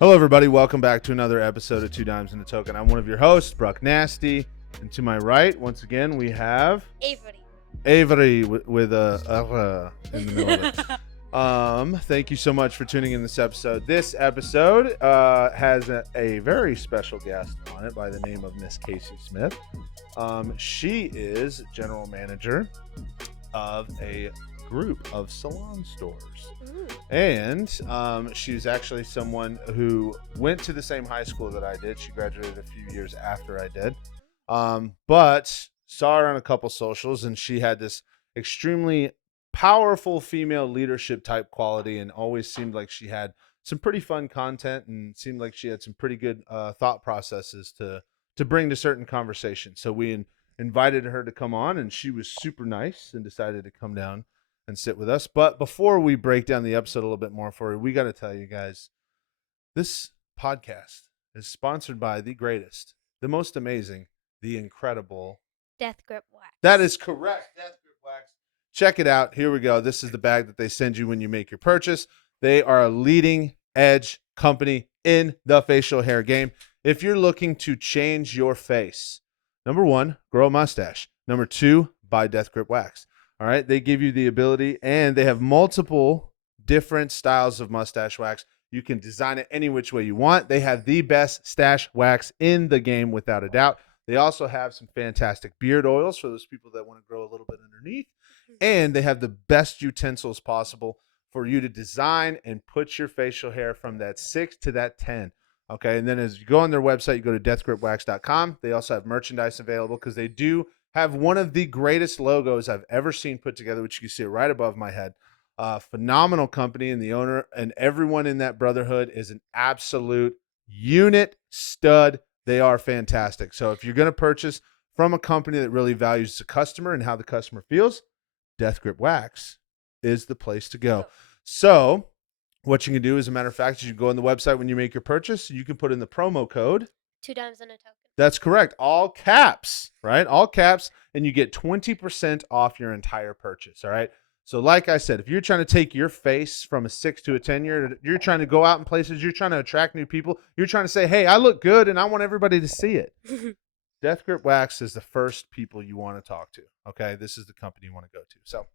Hello, everybody. Welcome back to another episode of Two Dimes and a Token. I'm one of your hosts, Brucknasty. And to my right, once again, we have Avery with a in the middle of it. Thank you so much for tuning in this episode. This episode has a very special guest on it by the name of Miss Kacy Smith. She is general manager of a group of salon stores. And she's actually someone who went to the same high school that I did. She graduated a few years after I did. But saw her on a couple socials, and she had this extremely powerful female leadership type quality and always seemed like she had some pretty fun content and seemed like she had some pretty good thought processes to bring to certain conversations. So we invited her to come on, and she was super nice and decided to come down and sit with us. But before we break down the episode a little bit more for you, we got to tell you guys, this podcast is sponsored by the greatest, the most amazing, the incredible Death Grip Wax. That is correct. Death Grip Wax. Check it out. Here we go. This is the bag that they send you when you make your purchase. They are a leading edge company in the facial hair game. If you're looking to change your face, number one, grow a mustache. Number two, buy Death Grip Wax. All right. They give you the ability, and they have multiple different styles of mustache wax. You can design it any which way you want. They have the best stash wax in the game, without a doubt. They also have some fantastic beard oils for those people that want to grow a little bit underneath. And they have the best utensils possible for you to design and put your facial hair from that 6 to that 10. Okay. And then as you go on their website, you go to deathgripwax.com. They also have merchandise available because they do have one of the greatest logos I've ever seen put together, which you can see right above my head. Phenomenal company, and the owner and everyone in that brotherhood is an absolute unit stud. They are fantastic. So if you're going to purchase from a company that really values the customer and how the customer feels, Death Grip Wax is the place to go. So what you can do, as a matter of fact, is you go on the website when you make your purchase, you can put in the promo code. 2 dimes and a token. That's correct. All caps, right? All caps, and you get 20% off your entire purchase, all right? So like I said, if you're trying to take your face from a 6 to a 10, you're trying to go out in places, you're trying to attract new people, you're trying to say, hey, I look good and I want everybody to see it. Death Grip Wax is the first people you want to talk to, okay? This is the company you want to go to. So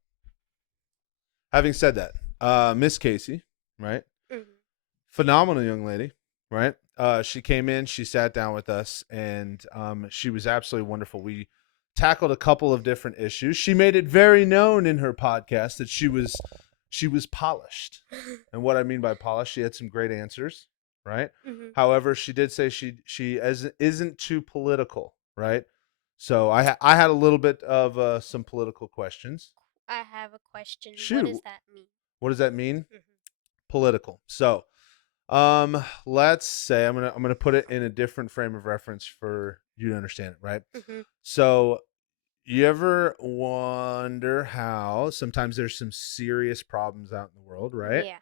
having said that, Miss Kacy, right? Mm-hmm. Phenomenal young lady, right? She came in, she sat down with us, and she was absolutely wonderful. We tackled a couple of different issues. She made it very known in her podcast that she was polished. And what I mean by polished, she had some great answers, right? Mm-hmm. However, she did say she isn't too political, right? So I had a little bit of some political questions. I have a question. Shoot. What does that mean? What does that mean? Mm-hmm. Political. So let's say I'm gonna put it in a different frame of reference for you to understand it, right? Mm-hmm. So you ever wonder how sometimes there's some serious problems out in the world, right? Yeah.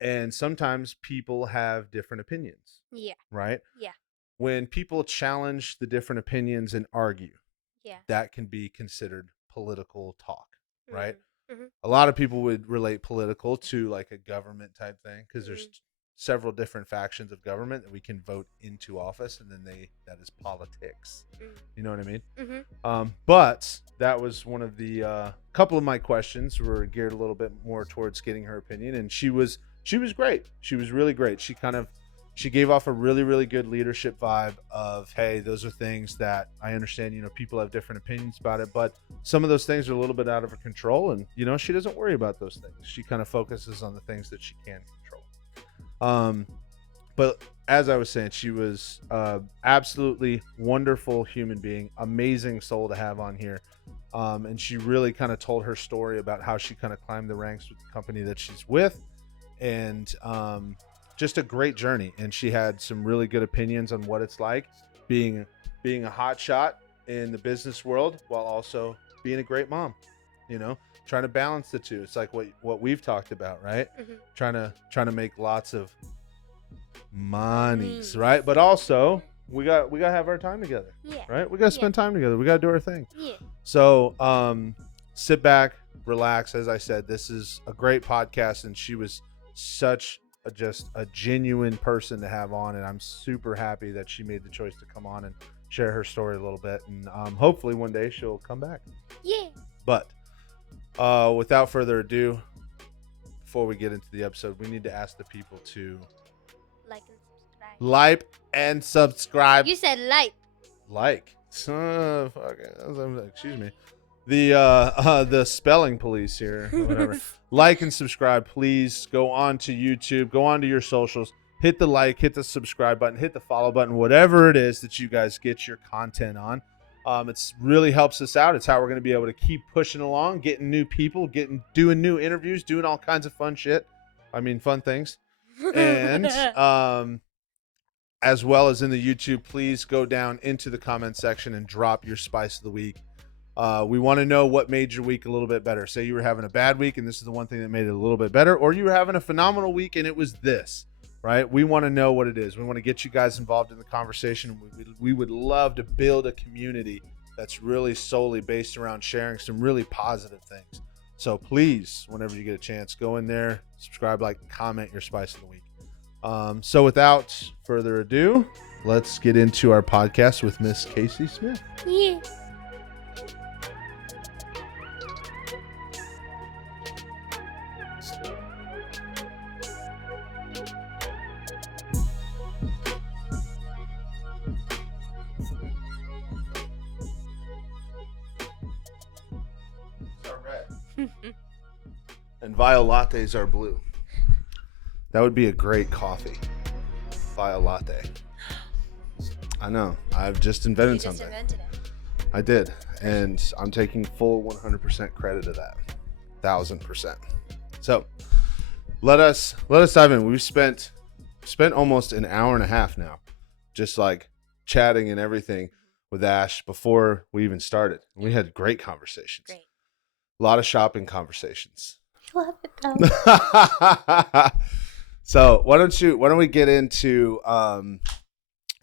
And sometimes people have different opinions. Yeah. Right? Yeah. When people challenge the different opinions and argue, yeah, that can be considered political talk, right? Mm-hmm. A lot of people would relate political to like a government type thing because there's several different factions of government that we can vote into office, and then that is politics. You know what I mean? Mm-hmm. But that was one of the couple of my questions were geared a little bit more towards getting her opinion, and she was great. She was really great. She gave off a really, really good leadership vibe of, hey, those are things that I understand, people have different opinions about it, but some of those things are a little bit out of her control, and she doesn't worry about those things. She kind of focuses on the things that she can control. But as I was saying, she was absolutely wonderful human being, amazing soul to have on here. And she really kind of told her story about how she kind of climbed the ranks with the company that she's with, and just a great journey. And she had some really good opinions on what it's like being a hot shot in the business world while also being a great mom, trying to balance the two. It's like what we've talked about, right? Mm-hmm. Trying to make lots of monies, right? But also we got to have our time together, right? We got to spend time together. We got to do our thing. Yeah. So sit back, relax. As I said, this is a great podcast, and she was such just a genuine person to have on, and I'm super happy that she made the choice to come on and share her story a little bit, and hopefully one day she'll come back. Yeah. But without further ado, before we get into the episode, we need to ask the people to Like and subscribe. subscribe. You said like. Excuse me. The spelling police here. Whatever. Like and subscribe, please. Go on to YouTube. Go on to your socials. Hit the like, hit the subscribe button, hit the follow button, whatever it is that you guys get your content on. It's really helps us out. It's how we're going to be able to keep pushing along, getting new people, doing new interviews, doing all kinds of fun shit. I mean, fun things. And as well as in the YouTube, please go down into the comment section and drop your spice of the week. We want to know what made your week a little bit better. Say you were having a bad week and this is the one thing that made it a little bit better, or you were having a phenomenal week and it was this, right? We want to know what it is. We want to get you guys involved in the conversation. We would love to build a community that's really solely based around sharing some really positive things. So please, whenever you get a chance, go in there, subscribe, like, comment your spice of the week. So without further ado, let's get into our podcast with Miss Kacy Smith. Yeah. And Vile lattes are blue. That would be a great coffee. Vile latte. I know. I've just invented You just something. invented it. I did. And I'm taking full 100% credit of that. 1000%. So let us dive in. We've spent almost an hour and a half now just like chatting and everything with Ash before we even started. We had great conversations. Great. A lot of shopping conversations. Love it though. So why don't we get into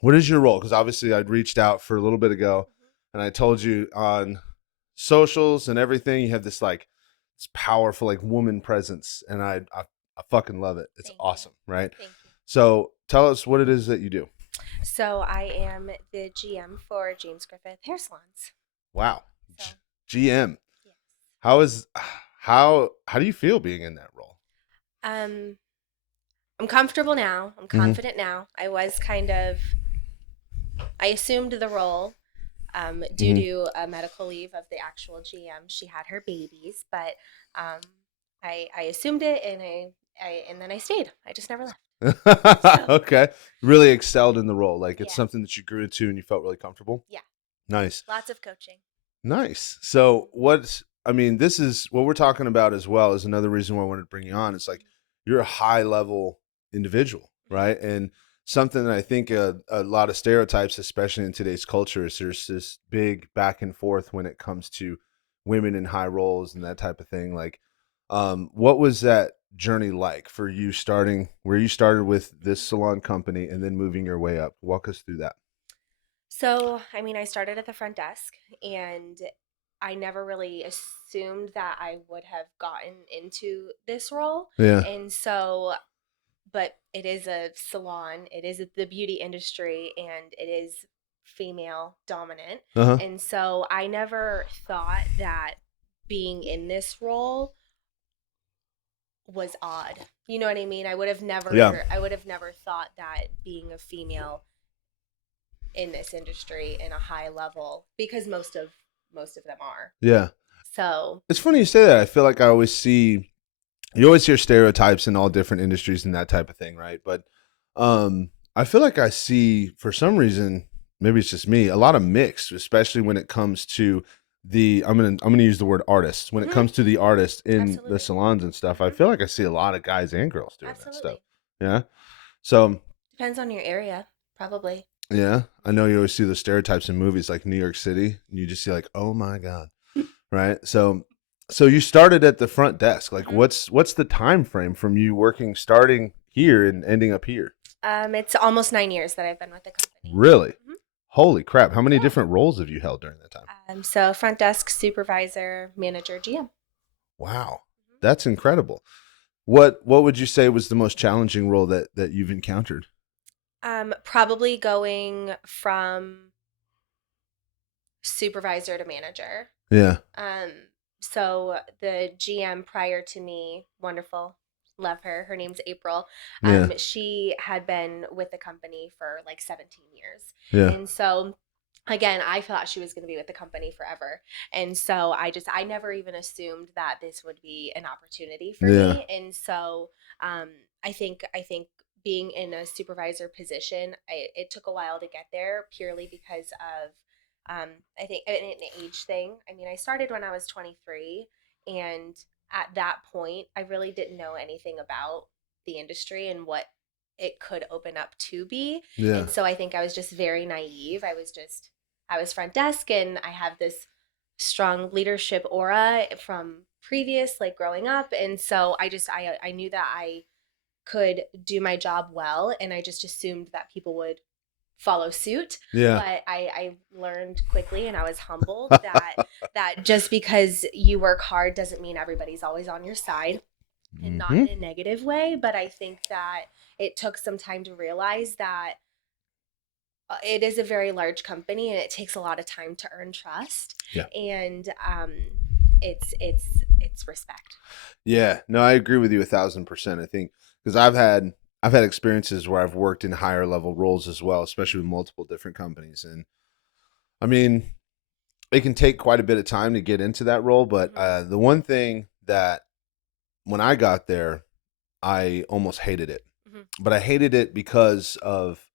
what is your role? Because obviously I'd reached out for a little bit ago and I told you on socials and everything, you have this like this powerful like woman presence, and I fucking love it. It's Thank you. awesome, right? Thank you. So tell us what it is that you do. So I am the GM for James Griffith Hair Salons. Wow. So, GM. yes. How do you feel being in that role? I'm comfortable now. I'm confident now. I assumed the role due to a medical leave of the actual GM. She had her babies, but I assumed it, and then I stayed. I just never left. Okay. Really excelled in the role. Like it's Yeah. something that you grew into and you felt really comfortable. Yeah. Nice. Lots of coaching. Nice. So this is what we're talking about as well is another reason why I wanted to bring you on. It's like you're a high level individual, right? And something that I think a lot of stereotypes, especially in today's culture, is there's this big back and forth when it comes to women in high roles and that type of thing. Like, what was that journey like for you where you started with this salon company and then moving your way up? Walk us through that. So, I started at the front desk, and I never really assumed that I would have gotten into this role. Yeah. And so, but it is a salon, it is the beauty industry, and it is female dominant. Uh-huh. And so I never thought that being in this role was odd. You know what I mean? I would have never thought that being a female in this industry in a high level, because most of them are. Yeah. So it's funny you say that. I feel like you always hear stereotypes in all different industries and that type of thing, right? But I feel like I see, for some reason, maybe it's just me, a lot of mix, especially when it comes to I'm gonna use the word artists. When it comes to the artists in Absolutely. the salons and stuff, I feel like I see a lot of guys and girls doing that absolutely. stuff. Yeah. So Depends on your area, probably. yeah, I know you always see the stereotypes in movies like New York City, and you just see like, oh my God. Right. So you started at the front desk. Like what's the time frame from you starting here and ending up here? It's almost 9 years that I've been with the company. Really? Mhm. Holy crap. How many Yeah. different roles have you held during that time? So front desk, supervisor, manager, GM. Wow. That's incredible. What would you say was the most challenging role that you've encountered? Probably going from supervisor to manager. Yeah. Um, so the GM prior to me, wonderful, love her. Her name's April. Yeah. She had been with the company for like 17 years. Yeah. And so again, I thought she was going to be with the company forever. And so I never even assumed that this would be an opportunity for Yeah. me. And so I think being in a supervisor position, it took a while to get there purely because of I think an age thing. I mean, I started when I was 23, and at that point, I really didn't know anything about the industry and what it could open up to be. Yeah. And so I think I was just very naive. I was front desk, and I have this strong leadership aura from previous, like growing up. And so I knew that I could do my job well, and I just assumed that people would follow suit. Yeah. But I learned quickly, and I was humbled that just because you work hard doesn't mean everybody's always on your side, and not in a negative way. But I think that it took some time to realize that it is a very large company, and it takes a lot of time to earn trust. Yeah. And it's respect. Yeah. No, I agree with you 1,000%. I think because I've had experiences where I've worked in higher level roles as well, especially with multiple different companies. And I mean, it can take quite a bit of time to get into that role. But the one thing that when I got there, I almost hated it. But I hated it because of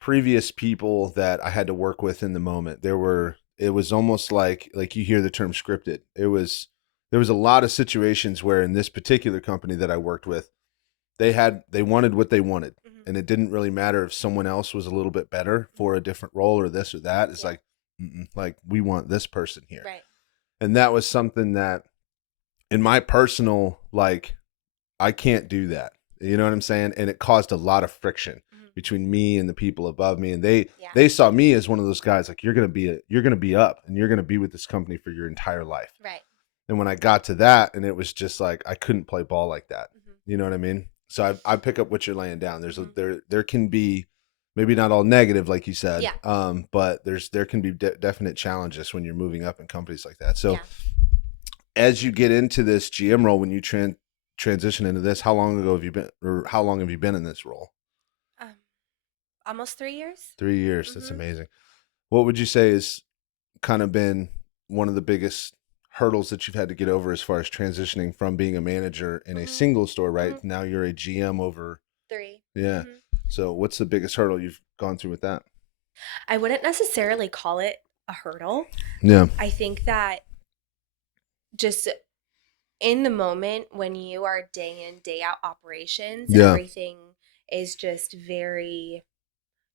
previous people that I had to work with in the moment. It was almost like you hear the term scripted. There was a lot of situations where in this particular company that I worked with, they wanted what they wanted, and it didn't really matter if someone else was a little bit better for a different role or this or that. It's like we want this person here. Right. And that was something that in my personal, I can't do that. You know what I'm saying? And it caused a lot of friction between me and the people above me. And they saw me as one of those guys, like, you're going to be up, and you're going to be with this company for your entire life. Right. And when I got to that, and it was just like, I couldn't play ball like that. You know what I mean? So I pick up what you're laying down. There's there can be, maybe not all negative, like you said, but there can be definite challenges when you're moving up in companies like that. So as you get into this GM role, when you transition into this, how long have you been in this role? Almost 3 years. 3 years. That's amazing. What would you say has kind of been one of the biggest hurdles that you've had to get over as far as transitioning from being a manager in a single store, right? Now you're a GM over 3. Yeah. So what's the biggest hurdle you've gone through with that? I wouldn't necessarily call it a hurdle. Yeah. I think that just in the moment when you are day in, day out operations, everything is just very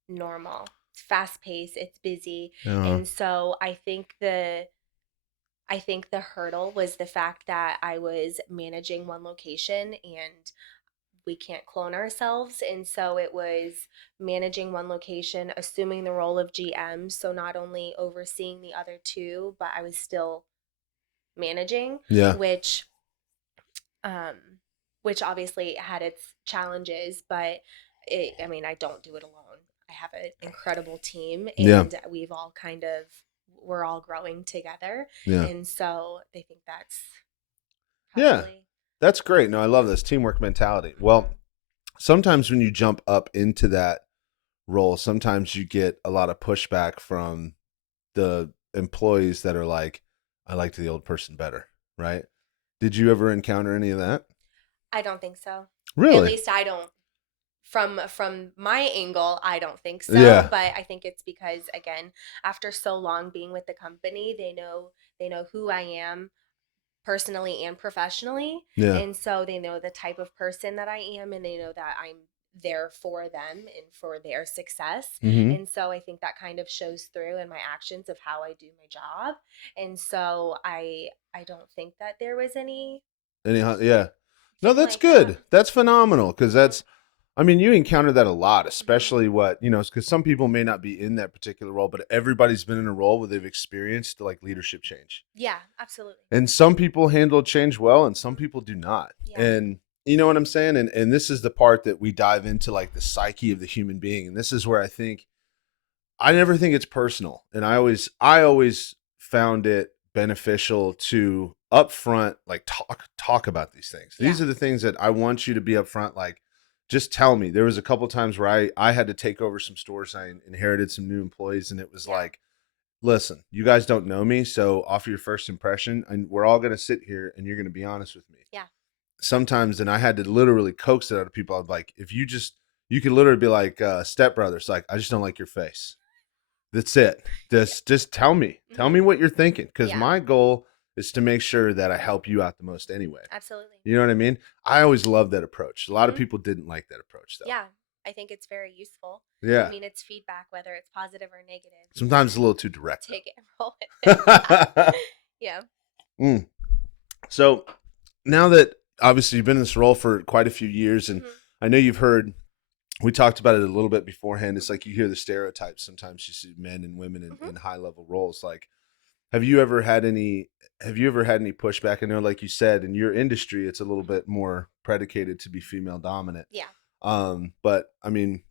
normal. It's fast paced, it's busy. And so I think the hurdle was the fact that I was managing one location, and we can't clone ourselves. And so it was managing one location, assuming the role of GM. So not only overseeing the other two, but I was still managing, which obviously had its challenges, but I don't do it alone. I have an incredible team, and we've all we're all growing together. And so I think that's probably... That's great. No, I love this teamwork mentality. Well, sometimes when you jump up into that role, sometimes you get a lot of pushback from the employees that are like, I liked the old person better, right? Did you ever encounter any of that? I don't think so. Really? At least I don't. From my angle, I don't think so. But I think it's because, again, after so long being with the company, they know who I am personally and professionally. And so they know the type of person that I am, and they know that I'm there for them and for their success. And so I think that kind of shows through in my actions of how I do my job. And so I don't think that there was any No, that's good. That's phenomenal, because you encounter that a lot, especially because some people may not be in that particular role, but everybody's been in a role where they've experienced leadership change. Yeah, absolutely. And some people handle change well, and some people do not. And you know what I'm saying? And this is the part that we dive into, like the psyche of the human being. And this is where I never think it's personal. And I always found it beneficial to upfront, like talk about these things. These Yeah. are the things that I want you to be upfront. Like, just tell me. There was a couple times where I had to take over some stores. I inherited some new employees, and it was like, listen, you guys don't know me, so off your first impression, and we're all going to sit here and you're going to be honest with me. Yeah. Sometimes, and I had to literally coax it out of people. I'd like, if you could literally be like, stepbrothers, like, I just don't like your face. That's it. Just tell me what you're thinking. Because Yeah. my goal is to make sure that I help you out the most anyway. Absolutely. You know what I mean? I always loved that approach. A lot of Mhm. people didn't like that approach, though. Yeah. I think it's very useful. Yeah. I mean, it's feedback, whether it's positive or negative. Sometimes it's a little too direct. Take it and roll with it. Yeah. So now that obviously you've been in this role for quite a few years, and Mhm. I know you've heard, we talked about it a little bit beforehand. It's like you hear the stereotypes. Sometimes you see men and women in high level roles. Like, have you ever had any pushback? I know, like you said, in your industry, it's a little bit more predicated to be female dominant. Yeah. But I mean,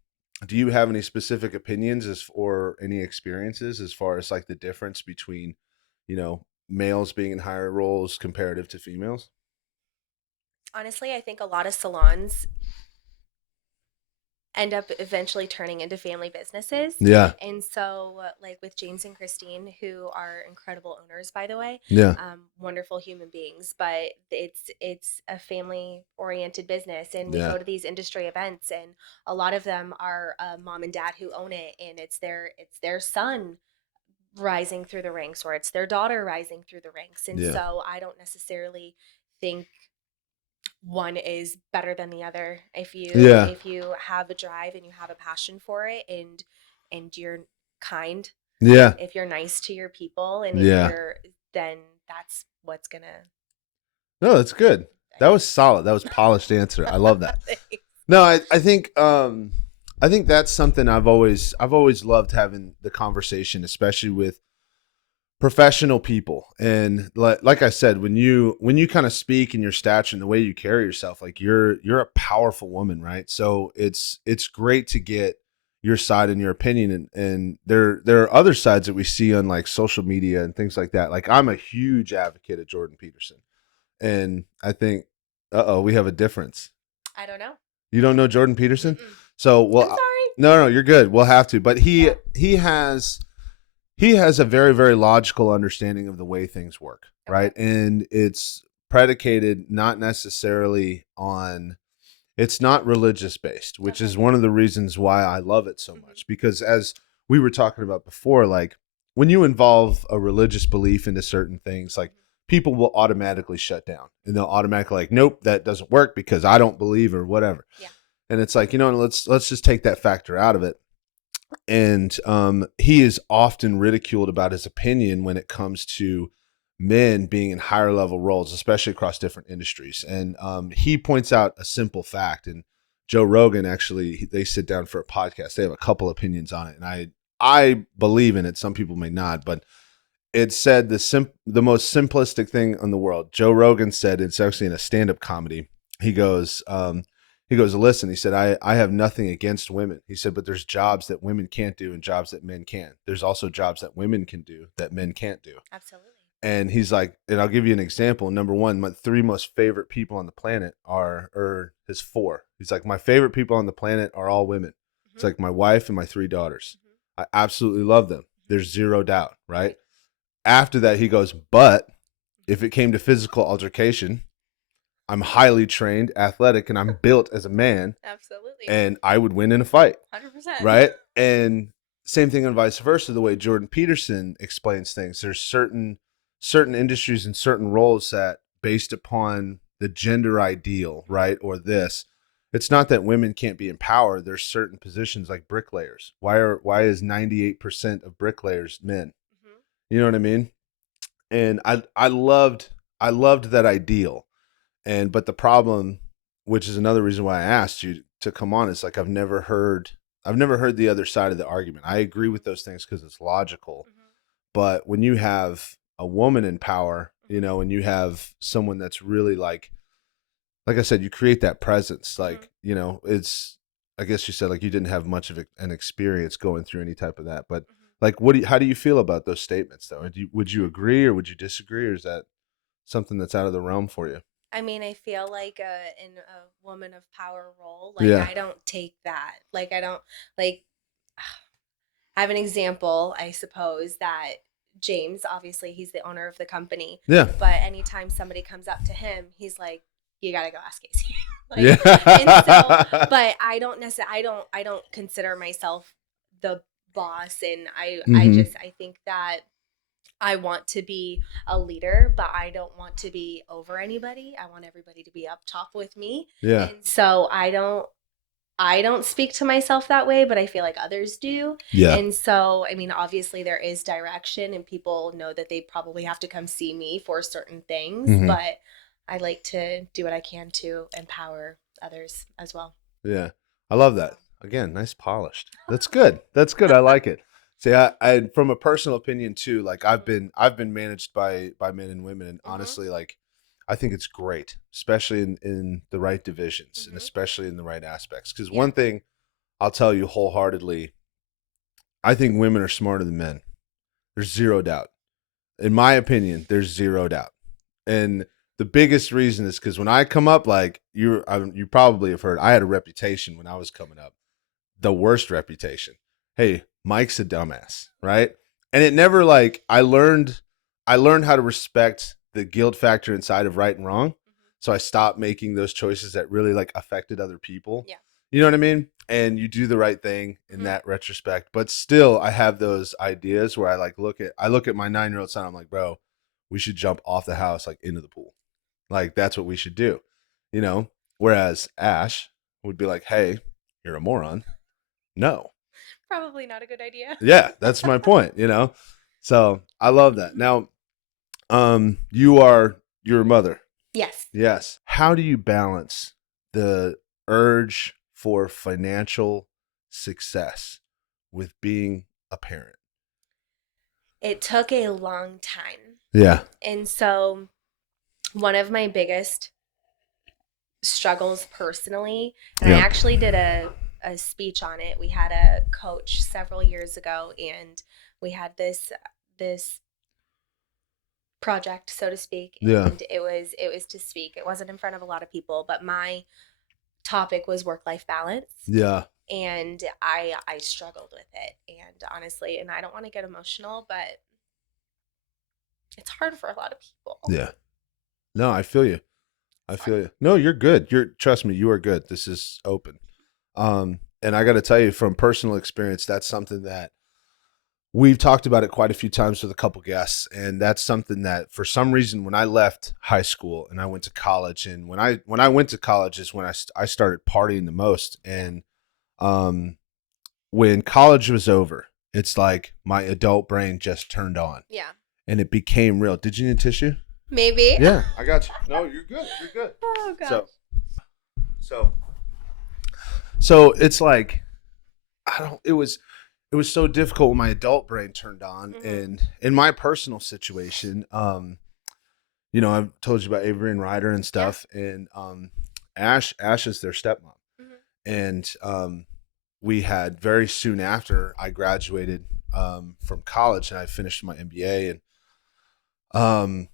do you have any specific opinions or any experiences as far as like the difference between, males being in higher roles comparative to females? Honestly, I think a lot of salons end up eventually turning into family businesses. Yeah. And so, like with James and Christine, who are incredible owners, by the way, Yeah. wonderful human beings, but it's a family oriented business, and we Yeah. go to these industry events, and a lot of them are mom and dad who own it, and it's their son rising through the ranks, or it's their daughter rising through the ranks, and Yeah. so I don't necessarily think one is better than the other. If Yeah. you have a drive and you have a passion for it, and you're kind, Yeah. if you're nice to your people, and Yeah. then that's what's gonna. No, that's good. That was solid. That was polished answer. I love that. No, I think that's something I've always loved having the conversation, especially with professional people. And like I said, when you kind of speak in your stature and the way you carry yourself, like you're a powerful woman, right? So it's great to get your side and your opinion. And there are other sides that we see on like social media and things like that. Like, I'm a huge advocate of Jordan Peterson. And I think, we have a difference. I don't know. You don't know Jordan Peterson? Mm-mm. So, well, I'm sorry. no, you're good. We'll have to. But he has a very, very logical understanding of the way things work, right? And it's predicated not necessarily on, it's not religious based, which is one of the reasons why I love it so much. Because as we were talking about before, like when you involve a religious belief into certain things, like people will automatically shut down, and they'll automatically like, nope, that doesn't work because I don't believe, or whatever. Yeah. And it's like, let's just take that factor out of it. And he is often ridiculed about his opinion when it comes to men being in higher level roles, especially across different industries. And he points out a simple fact. And Joe Rogan, actually, they sit down for a podcast. They have a couple opinions on it, and I believe in it. Some people may not, but it said the most simplistic thing in the world. Joe Rogan said, it's actually in a stand-up comedy. He goes, listen, he said, I have nothing against women. He said, but there's jobs that women can't do and jobs that men can. There's also jobs that women can do that men can't do. Absolutely. And he's like, and I'll give you an example. Number one, my 3 most favorite people on the planet are his 4. He's like, my favorite people on the planet are all women. It's like my wife and my 3 daughters. I absolutely love them. There's zero doubt, right? After that, he goes, but if it came to physical altercation, I'm highly trained, athletic, and I'm built as a man. Absolutely. And I would win in a fight. 100%. Right? And same thing and vice versa, the way Jordan Peterson explains things. There's certain industries and certain roles that, based upon the gender ideal, right, or this, it's not that women can't be empowered. There's certain positions like bricklayers. Why is 98% of bricklayers men? You know what I mean? And I loved that ideal. But the problem, which is another reason why I asked you to come on, is like I've never heard the other side of the argument. I agree with those things because it's logical. But when you have a woman in power, and you have someone that's really like like I said, you create that presence. Like, Mhm. you know, it's, I guess you said like you didn't have much of an experience going through any type of that, but Mhm. like, how do you feel about those statements though? Would you agree or would you disagree, or is that something that's out of the realm for you? I mean, I feel like in a woman of power role, like Yeah. I don't take that. Like I don't like. I have an example, I suppose, that James, obviously, he's the owner of the company, Yeah. but anytime somebody comes up to him, he's like, "You gotta go ask Kacy." Yeah. And so, but I don't necessarily, I don't consider myself the boss, and Hmm. I think that I want to be a leader, but I don't want to be over anybody. I want everybody to be up top with me. Yeah. And so I don't speak to myself that way, but I feel like others do. Yeah. And so, I mean, obviously there is direction and people know that they probably have to come see me for certain things, Mhm. but I like to do what I can to empower others as well. Yeah. I love that. Again, nice polished. That's good. That's good. I like it. See, I from a personal opinion too, like I've been managed by men and women, and Mhm. honestly, like I think it's great, especially in the right divisions and Mhm. especially in the right aspects. Because Yeah. one thing I'll tell you wholeheartedly, I think women are smarter than men. There's zero doubt. In my opinion, there's zero doubt. And the biggest reason is because when I come up, like you probably have heard, I had a reputation when I was coming up, the worst reputation. Hey, Mike's a dumbass, right? And it never like I learned how to respect the guilt factor inside of right and wrong. So I stopped making those choices that really like affected other people. Yeah. You know what I mean? And you do the right thing in Mhm. that retrospect. But still I have those ideas where I look at my 9-year-old son, I'm like, bro, we should jump off the house like into the pool. Like that's what we should do. You know? Whereas Ash would be like, hey, you're a moron. No. Probably not a good idea. Yeah, that's my point, you know? So I love that. Now, you're a mother. Yes. Yes. How do you balance the urge for financial success with being a parent? It took a long time. Yeah. And so one of my biggest struggles personally, and I Yeah. actually did a speech on it. We had a coach several years ago, and we had this project, so to speak, Yeah. and it was to speak. It wasn't in front of a lot of people, but my topic was work-life balance. Yeah. And I struggled with it, and honestly, and I don't want to get emotional, but it's hard for a lot of people. Yeah. No, I feel you. I feel you. No, you're good. Trust me, you are good. This is open. And I got to tell you from personal experience, that's something that we've talked about it quite a few times with a couple guests, and that's something that for some reason when I left high school and I went to college, and when I went to college is when I started partying the most, and um when college was over, it's like my adult brain just turned on Yeah. and it became real. Did you need a tissue? Maybe. Yeah, I got you. No, you're good. You're good. Oh gosh. So so it's like I don't it was so difficult when my adult brain turned on. Mhm. And in my personal situation, you know, I've told you about Avery and Ryder and stuff, and Ash is their stepmom. Mhm. And we had very soon after I graduated from college and I finished my MBA, and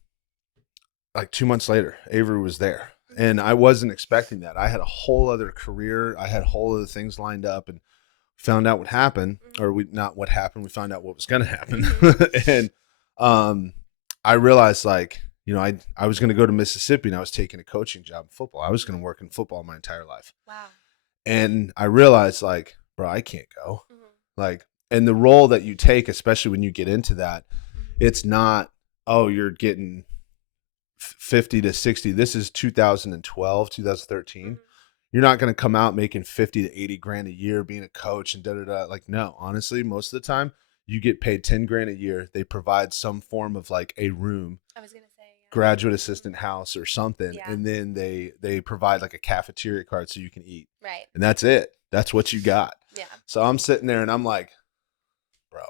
like 2 months later Avery was there, and I wasn't expecting that. I had a whole other career, I had whole other things lined up, and found out what happened, or we not what happened, we found out what was going to happen. And I realized, like, you know, I was going to go to Mississippi and I was taking a coaching job in football. I was going to work in football my entire life. Wow. And I realized, like, bro, I can't go. Mhm. Like, and the role that you take, especially when you get into that, it's not, oh, you're getting 50 to 60. This is 2012, 2013. Mhm. You're not going to come out making 50 to 80 grand a year being a coach and da da da. Like, no, honestly, most of the time you get paid 10 grand a year. They provide some form of like a room, I was gonna say, yeah. graduate assistant house or something. Yeah. And then they provide like a cafeteria card so you can eat. Right. And that's it. That's what you got. Yeah. So I'm sitting there and I'm like, bro,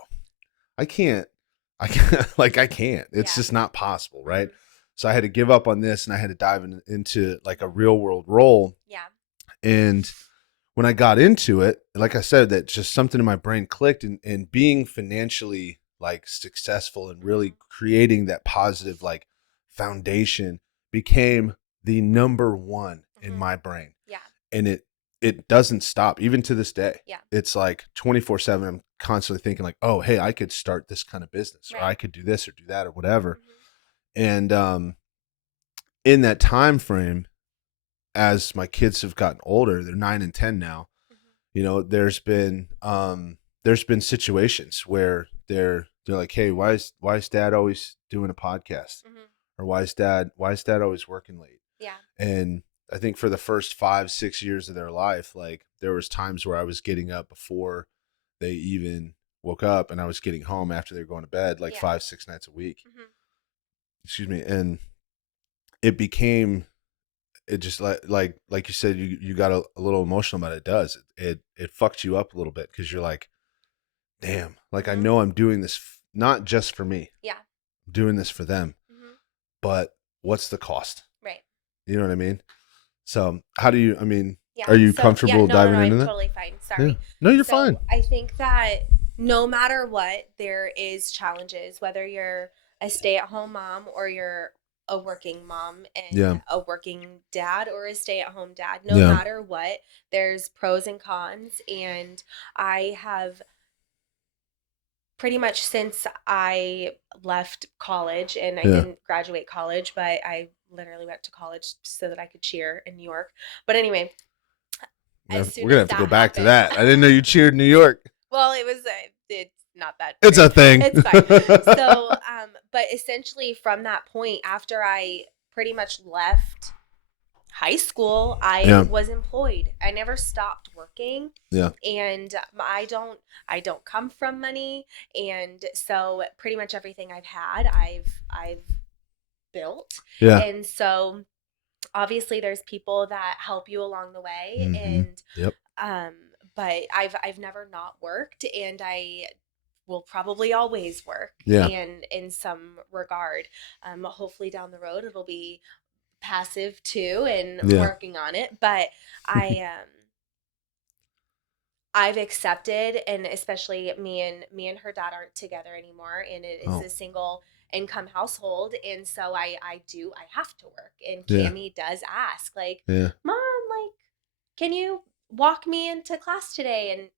I can't, like, I can't, it's Yeah. just not possible. Right. So I had to give up on this and I had to dive into like a real world role. Yeah. And when I got into it, like I said, that just something in my brain clicked, and being financially like successful and really creating that positive like foundation became the number one in my brain. Yeah. And it doesn't stop even to this day. Yeah. It's like 24/7. I'm constantly thinking like, oh, hey, I could start this kind of business, Right. or I could do this or do that or whatever. Mm-hmm. And in that time frame, as my kids have gotten older, they're 9 and 10 now. You know, there's been situations where they're like, hey, why is dad always doing a podcast? Or why is dad always working late? Yeah. And I think for the first 5-6 years of their life, like there was times where I was getting up before they even woke up, and I was getting home after they were going to bed, like 5-6 nights a week. Excuse me. And it became, it just like you said, you got a little emotional about it. It does. It fucked you up a little bit, because you're like, damn, like I know I'm doing this not just for me. Yeah. I'm doing this for them. But what's the cost? Right. You know what I mean? So how do you, I mean, Yeah. are you comfortable diving into I'm that? totally fine. Sorry. Yeah. No, you're fine. I think that no matter what, there is challenges, whether you're a stay-at-home mom or you're a working mom and a working dad or a stay-at-home dad. No matter what, there's pros and cons. And I have pretty much, since I left college, and I didn't graduate college, but I literally went to college so that I could cheer in New York. But anyway, we're gonna have to go back to that. I didn't know you cheered in New York. Well, it's not that. It's a thing. It's fine. So, but essentially from that point, after I pretty much left high school, I was employed. I never stopped working. Yeah. And I don't come from money, and so pretty much everything I've had, I've built. Yeah. And so obviously there's people that help you along the way, and but I've never not worked, and I will probably always work in some regard. Hopefully down the road it'll be passive too, and working on it, but I've accepted, and especially me and her dad aren't together anymore, and it is a single income household, and so I have to work, and Cammie does ask, like, Mom, like, can you walk me into class today? And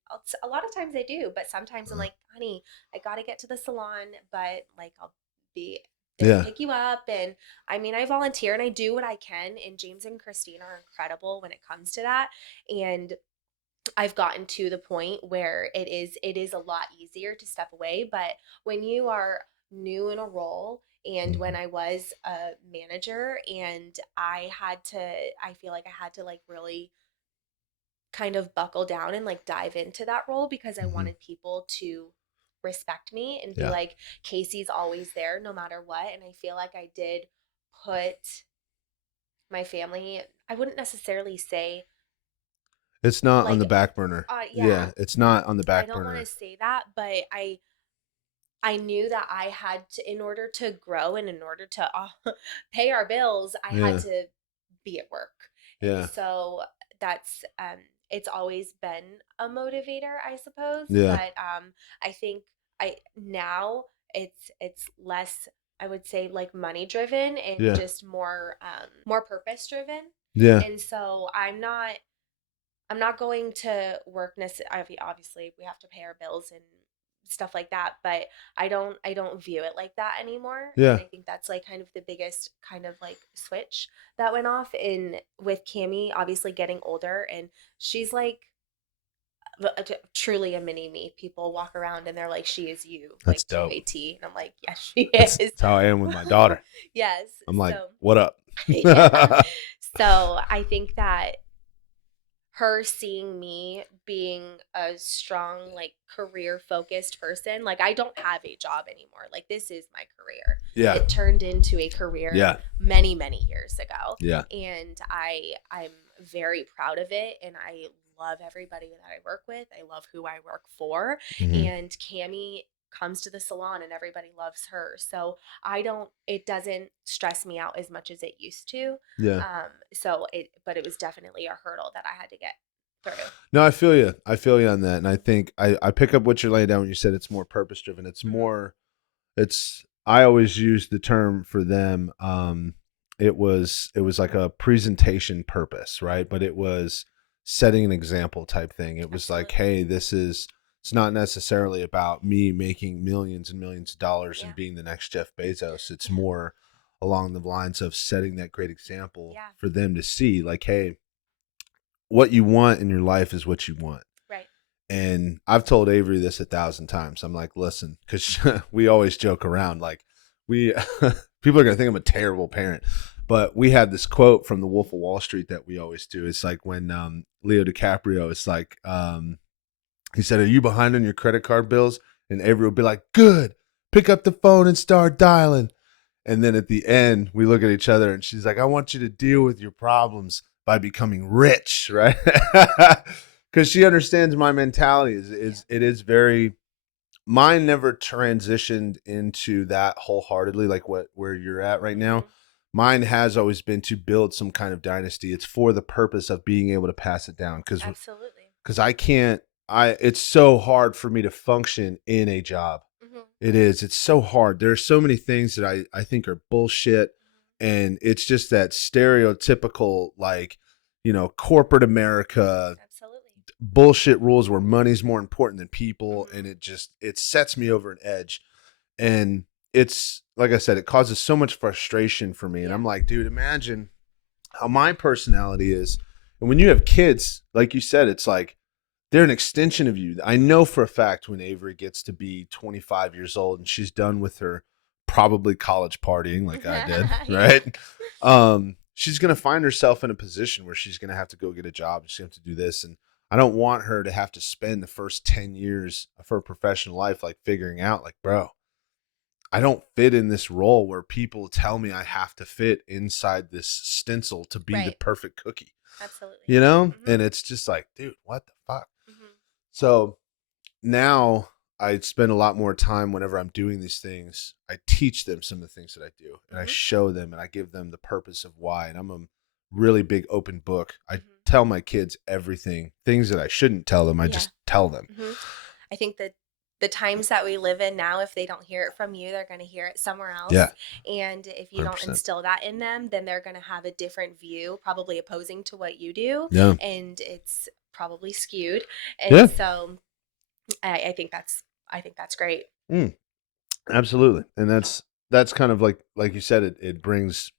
a lot of times I do, but sometimes I'm like, honey, I gotta get to the salon, but like I'll be there to pick you up. And I mean, I volunteer and I do what I can, and James and Christine are incredible when it comes to that. And I've gotten to the point where it is a lot easier to step away. But when you are new in a role, and when I was a manager, and I feel like I had to like really kind of buckle down and like dive into that role, because I wanted people to respect me and be like, Kacy's always there no matter what. And I feel like I did put my family, I wouldn't necessarily say it's not like, on the back burner. It's not on the back burner. I don't want to say that, but I knew that I had to, in order to grow and in order to pay our bills, I had to be at work. Yeah. And so that's it's always been a motivator, I suppose. Yeah. But I think now it's less, I would say, like money driven, and just more purpose driven. Yeah. And so I'm not going to work necessarily. Obviously, we have to pay our bills and stuff like that, but I don't view it like that anymore. Yeah. And I think that's like kind of the biggest kind of like switch that went off with Cammie, obviously getting older, and she's like truly a mini me. People walk around and they're like, she is you. That's like dope. AT. And I'm like, yes, she is. That's how I am with my daughter. Yes. I'm like, what up? So I think that her seeing me being a strong, like, career focused person, like, I don't have a job anymore. Like, this is my career. Yeah. It turned into a career many, many years ago. Yeah. And I'm very proud of it, and I love everybody that I work with. I love who I work for. Mm-hmm. And Cammie comes to the salon and everybody loves her. So it doesn't stress me out as much as it used to. Yeah. But it was definitely a hurdle that I had to get through. No, I feel you. I feel you on that. And I think I pick up what you're laying down when you said it's more purpose driven. It's more, I always use the term for them. It was like a presentation purpose, right? But it was setting an example type thing. It was like, hey, it's not necessarily about me making millions and millions of dollars and being the next Jeff Bezos. It's more along the lines of setting that great example for them to see, like, hey, what you want in your life is what you want. Right. And I've told Avery this 1,000 times. I'm like, listen, because we always joke around, like people are going to think I'm a terrible parent, but we had this quote from The Wolf of Wall Street that we always do. It's like when Leo DiCaprio, it's like, he said, are you behind on your credit card bills? And Avery will be like, good, pick up the phone and start dialing. And then at the end, we look at each other and she's like, I want you to deal with your problems by becoming rich, right? Because she understands my mentality. It is very, mine never transitioned into that wholeheartedly, like where you're at right now. Mine has always been to build some kind of dynasty. It's for the purpose of being able to pass it down. Absolutely. Because it's so hard for me to function in a job. It is. It's so hard. There's so many things that I think are bullshit. And it's just that stereotypical, like, corporate America bullshit rules where money's more important than people. And it sets me over an edge. And it's, like I said, it causes so much frustration for me. And I'm like, dude, imagine how my personality is. And when you have kids, like you said, it's like, they're an extension of you. I know for a fact when Avery gets to be 25 years old and she's done with her probably college partying like I did, right? She's going to find herself in a position where she's going to have to go get a job. She's going to have to do this. And I don't want her to have to spend the first 10 years of her professional life like figuring out, like, bro, I don't fit in this role where people tell me I have to fit inside this stencil to be the perfect cookie. Absolutely. And it's just like, dude, what the fuck? So now I spend a lot more time whenever I'm doing these things. I teach them some of the things that I do and I show them and I give them the purpose of why. And I'm a really big open book. I tell my kids everything, things that I shouldn't tell them. I just tell them. I think that the times that we live in now, if they don't hear it from you, they're going to hear it somewhere else. Yeah. And if you 100%. Don't instill that in them, then they're going to have a different view, probably opposing to what you do. Yeah. And it's probably skewed. And so I think that's great. Absolutely. And that's kind of like you said, it brings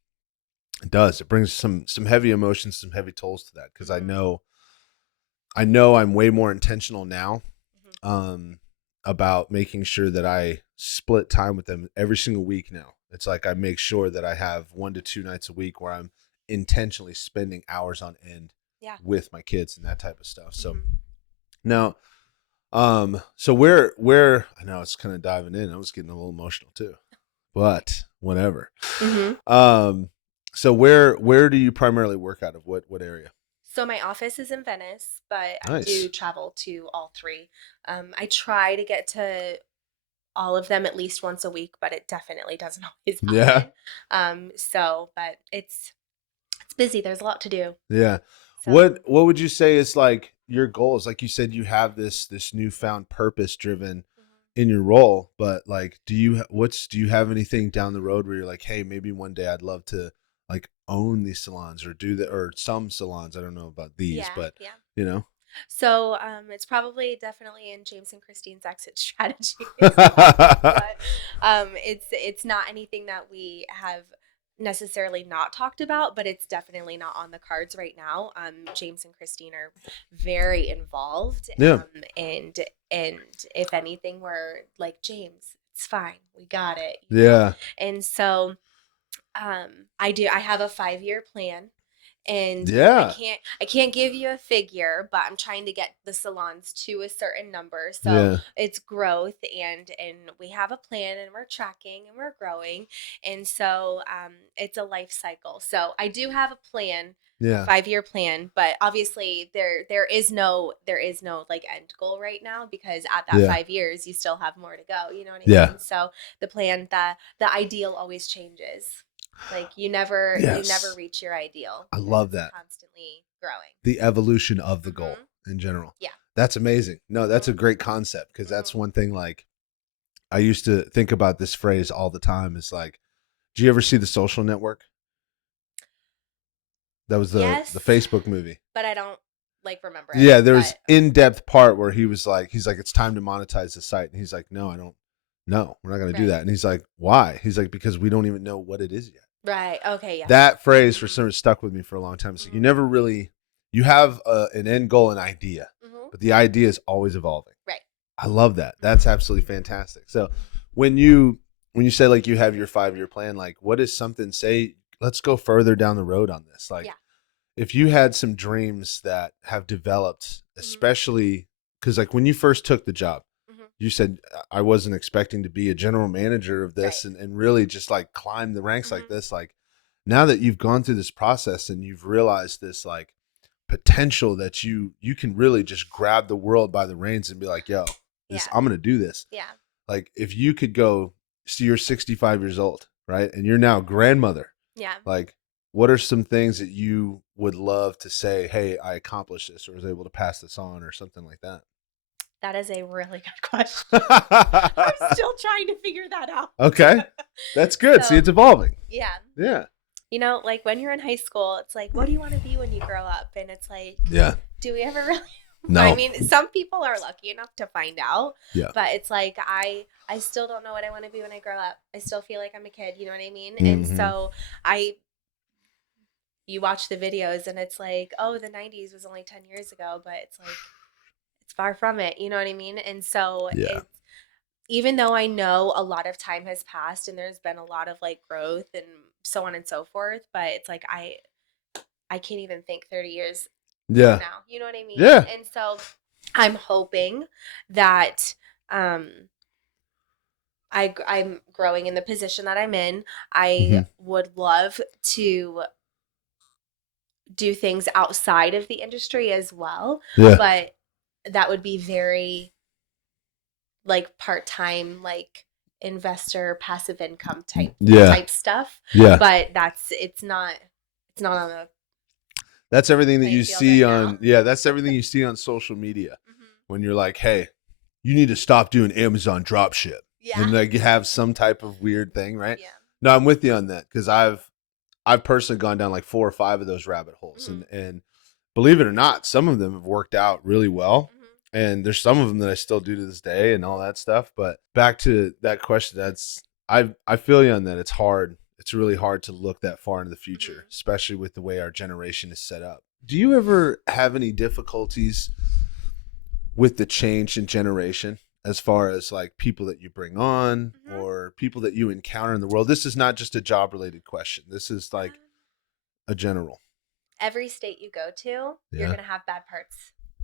some heavy emotions, some heavy tolls to that. Cause I know I'm way more intentional now, about making sure that I split time with them every single week now. It's like I make sure that I have 1 to 2 nights a week where I'm intentionally spending hours on end with my kids and that type of stuff. So now, so where I know it's kind of diving in. I was getting a little emotional too, but whatever. So where do you primarily work out of? What area? So my office is in Venice, but I do travel to all three. I try to get to all of them at least once a week, but it definitely doesn't always happen. But it's busy. There's a lot to do. Yeah. So, what would you say is like your goals? Like you said, you have this newfound purpose driven in your role, but like, do you have anything down the road where you're like, hey, maybe one day I'd love to like own these salons or do that, or some salons. I don't know about these, but So it's probably definitely in James and Christine's exit strategy. But it's not anything that we have necessarily not talked about, but it's definitely not on the cards right now. James and Christine are very involved. And if anything, we're like, James, it's fine. We got it. You know? And so I have a 5-year plan. And I can't give you a figure, but I'm trying to get the salons to a certain number. So it's growth, and we have a plan, and we're tracking and we're growing. And so it's a life cycle. So I do have a plan Yeah. 5-year plan, but obviously there is no like end goal right now, because at that Yeah. 5 years you still have more to go, you know what I Yeah. mean? So the plan, the ideal always changes. Like you never Yes. reach your ideal. I because love it's that. Constantly growing. The evolution of the goal in general. Yeah. That's amazing. No, that's a great concept, because that's one thing, like, I used to think about this phrase all the time. It's like, do you ever see The Social Network? That was the Yes, Facebook movie. but I don't like remember it. Yeah, there's but in-depth part where he's like, it's time to monetize the site. And he's like, no, I don't. No, we're not going to do Right. that. And he's like, why? He's like, because we don't even know what it is yet. Right. Okay. Yeah. That phrase for some reason stuck with me for a long time. So you Mhm. never really, you have an end goal, an idea, Mhm. but the idea is always evolving. Right. I love that. That's absolutely fantastic. So when you say like you have your 5-year plan, like what is something, say, let's go further down the road on this. Like Yeah. if you had some dreams that have developed, especially because like when you first took the job, you said, I wasn't expecting to be a general manager of this and really just like climb the ranks like this. Like now that you've gone through this process and you've realized this like potential that you can really just grab the world by the reins and be like, yo, this, I'm going to do this. Yeah. Like if you could go, so you're 65 years old, right? And you're now grandmother. Yeah. Like what are some things that you would love to say, hey, I accomplished this or was able to pass this on or something like that? That is a really good question. I'm still trying to figure that out. Okay. That's good. So, see, it's evolving. Yeah. Yeah. You know, like when you're in high school, it's like, what do you want to be when you grow up? And it's like, Yeah. do we ever really? No. I mean, some people are lucky enough to find out. Yeah. But it's like, I still don't know what I want to be when I grow up. I still feel like I'm a kid. You know what I mean? Mm-hmm. And so you watch the videos and it's like, oh, the 90s was only 10 years ago, but it's like, it's far from it. You know what I mean? And so it's, even though I know a lot of time has passed and there's been a lot of like growth and so on and so forth, but it's like I can't even think 30 years from now. You know what I mean? Yeah. And so I'm hoping that I'm growing in the position that I'm in. I would love to do things outside of the industry as well. Yeah. But that would be very like part-time, like investor passive income type stuff. Yeah. But it's not on the that's everything that you see right on that's everything you see on social media when you're like, hey, you need to stop doing Amazon dropship. Yeah. And like you have some type of weird thing, right? Yeah. No, I'm with you on that because I've personally gone down like 4 or 5 of those rabbit holes and believe it or not, some of them have worked out really well. And there's some of them that I still do to this day and all that stuff. But back to that question, I feel you on that. It's hard. It's really hard to look that far into the future, especially with the way our generation is set up. Do you ever have any difficulties with the change in generation as far as like people that you bring on or people that you encounter in the world? This is not just a job related question. This is like a general. Every state you go to, you're going to have bad parts.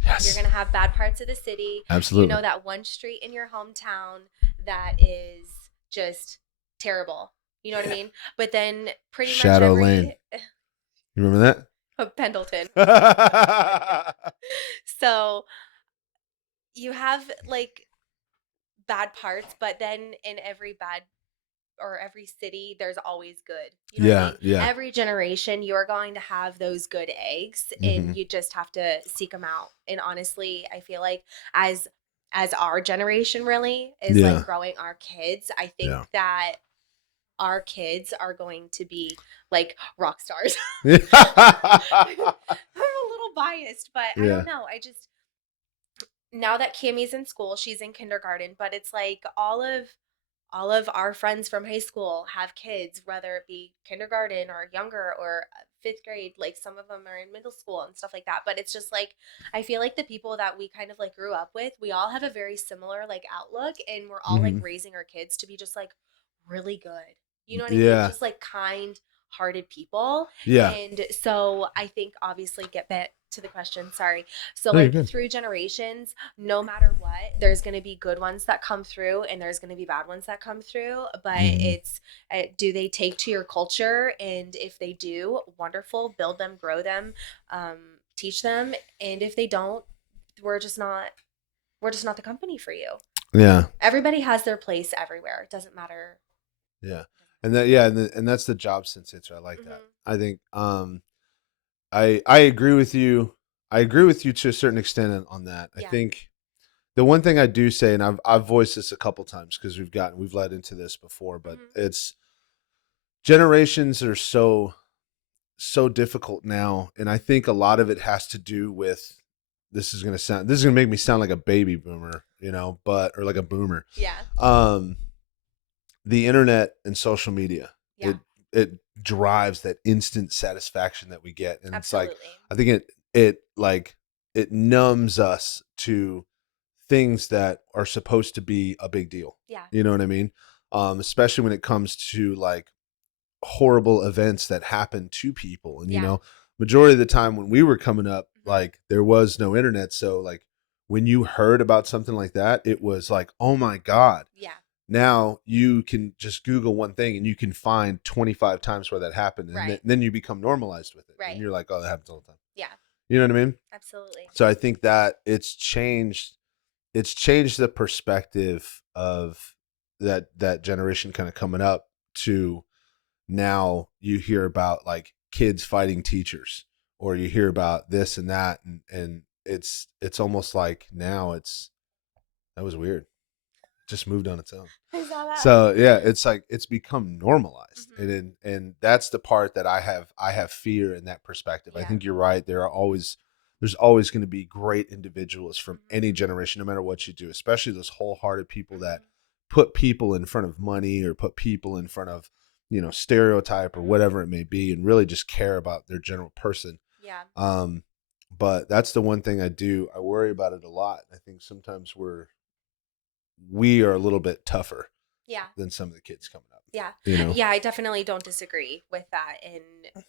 Yes. You're going to have bad parts of the city. Absolutely. You know that one street in your hometown that is just terrible. You know what I mean? But then pretty Shadow much Lane. You remember that? Pendleton. So you have like bad parts, but then in every city, there's always good. You know what I mean? Yeah. Every generation, you're going to have those good eggs, and you just have to seek them out. And honestly, I feel like as our generation really is like growing our kids, I think that our kids are going to be like rock stars. I'm a little biased, but I don't know. I just, now that Cammy's in school, she's in kindergarten, but it's like all of our friends from high school have kids, whether it be kindergarten or younger or 5th grade. Like some of them are in middle school and stuff like that. But it's just like, I feel like the people that we kind of like grew up with, we all have a very similar like outlook, and we're all like raising our kids to be just like really good. You know what I mean? Just like kind hearted people. Yeah. And so I think obviously to the question. Sorry. So No, you're like good. through generations, no matter what, there's going to be good ones that come through and there's going to be bad ones that come through. But it's, do they take to your culture? And if they do, wonderful, build them, grow them, teach them. And if they don't, we're just not the company for you. Yeah. Everybody has their place everywhere. It doesn't matter. Yeah. And that, yeah. And that's the job sense answer. I like that. I think, I agree with you. I agree with you to a certain extent on that. I think the one thing I do say, and I've voiced this a couple times because we've led into this before, but it's generations are so difficult now, and I think a lot of it has to do with this is gonna make me sound like a baby boomer, or like a boomer. Yeah. The internet and social media. Yeah. It drives that instant satisfaction that we get, and Absolutely. it's like I think it numbs us to things that are supposed to be a big deal. Yeah. You know what I mean? Especially when it comes to like horrible events that happen to people, and majority of the time when we were coming up, like there was no internet, so like when you heard about something like that, it was like, oh my God. Yeah. Now you can just Google one thing and you can find 25 times where that happened. And then you become normalized with it. Right. And you're like, oh, that happens all the time. Yeah. You know what I mean? Absolutely. So I think that it's changed the perspective of that generation kind of coming up to now you hear about like kids fighting teachers, or you hear about this and that. And it's almost like now that was weird. Just moved on its own. I saw that. So yeah, it's like it's become normalized, and that's the part that I have fear in that perspective. I think you're right. There's always going to be great individuals from any generation, no matter what you do, especially those wholehearted people that put people in front of money or put people in front of stereotype or whatever it may be, and really just care about their general person. Yeah. But that's the one thing I worry about it a lot. I think sometimes we are a little bit tougher than some of the kids coming up. Yeah. Yeah, I definitely don't disagree with that. And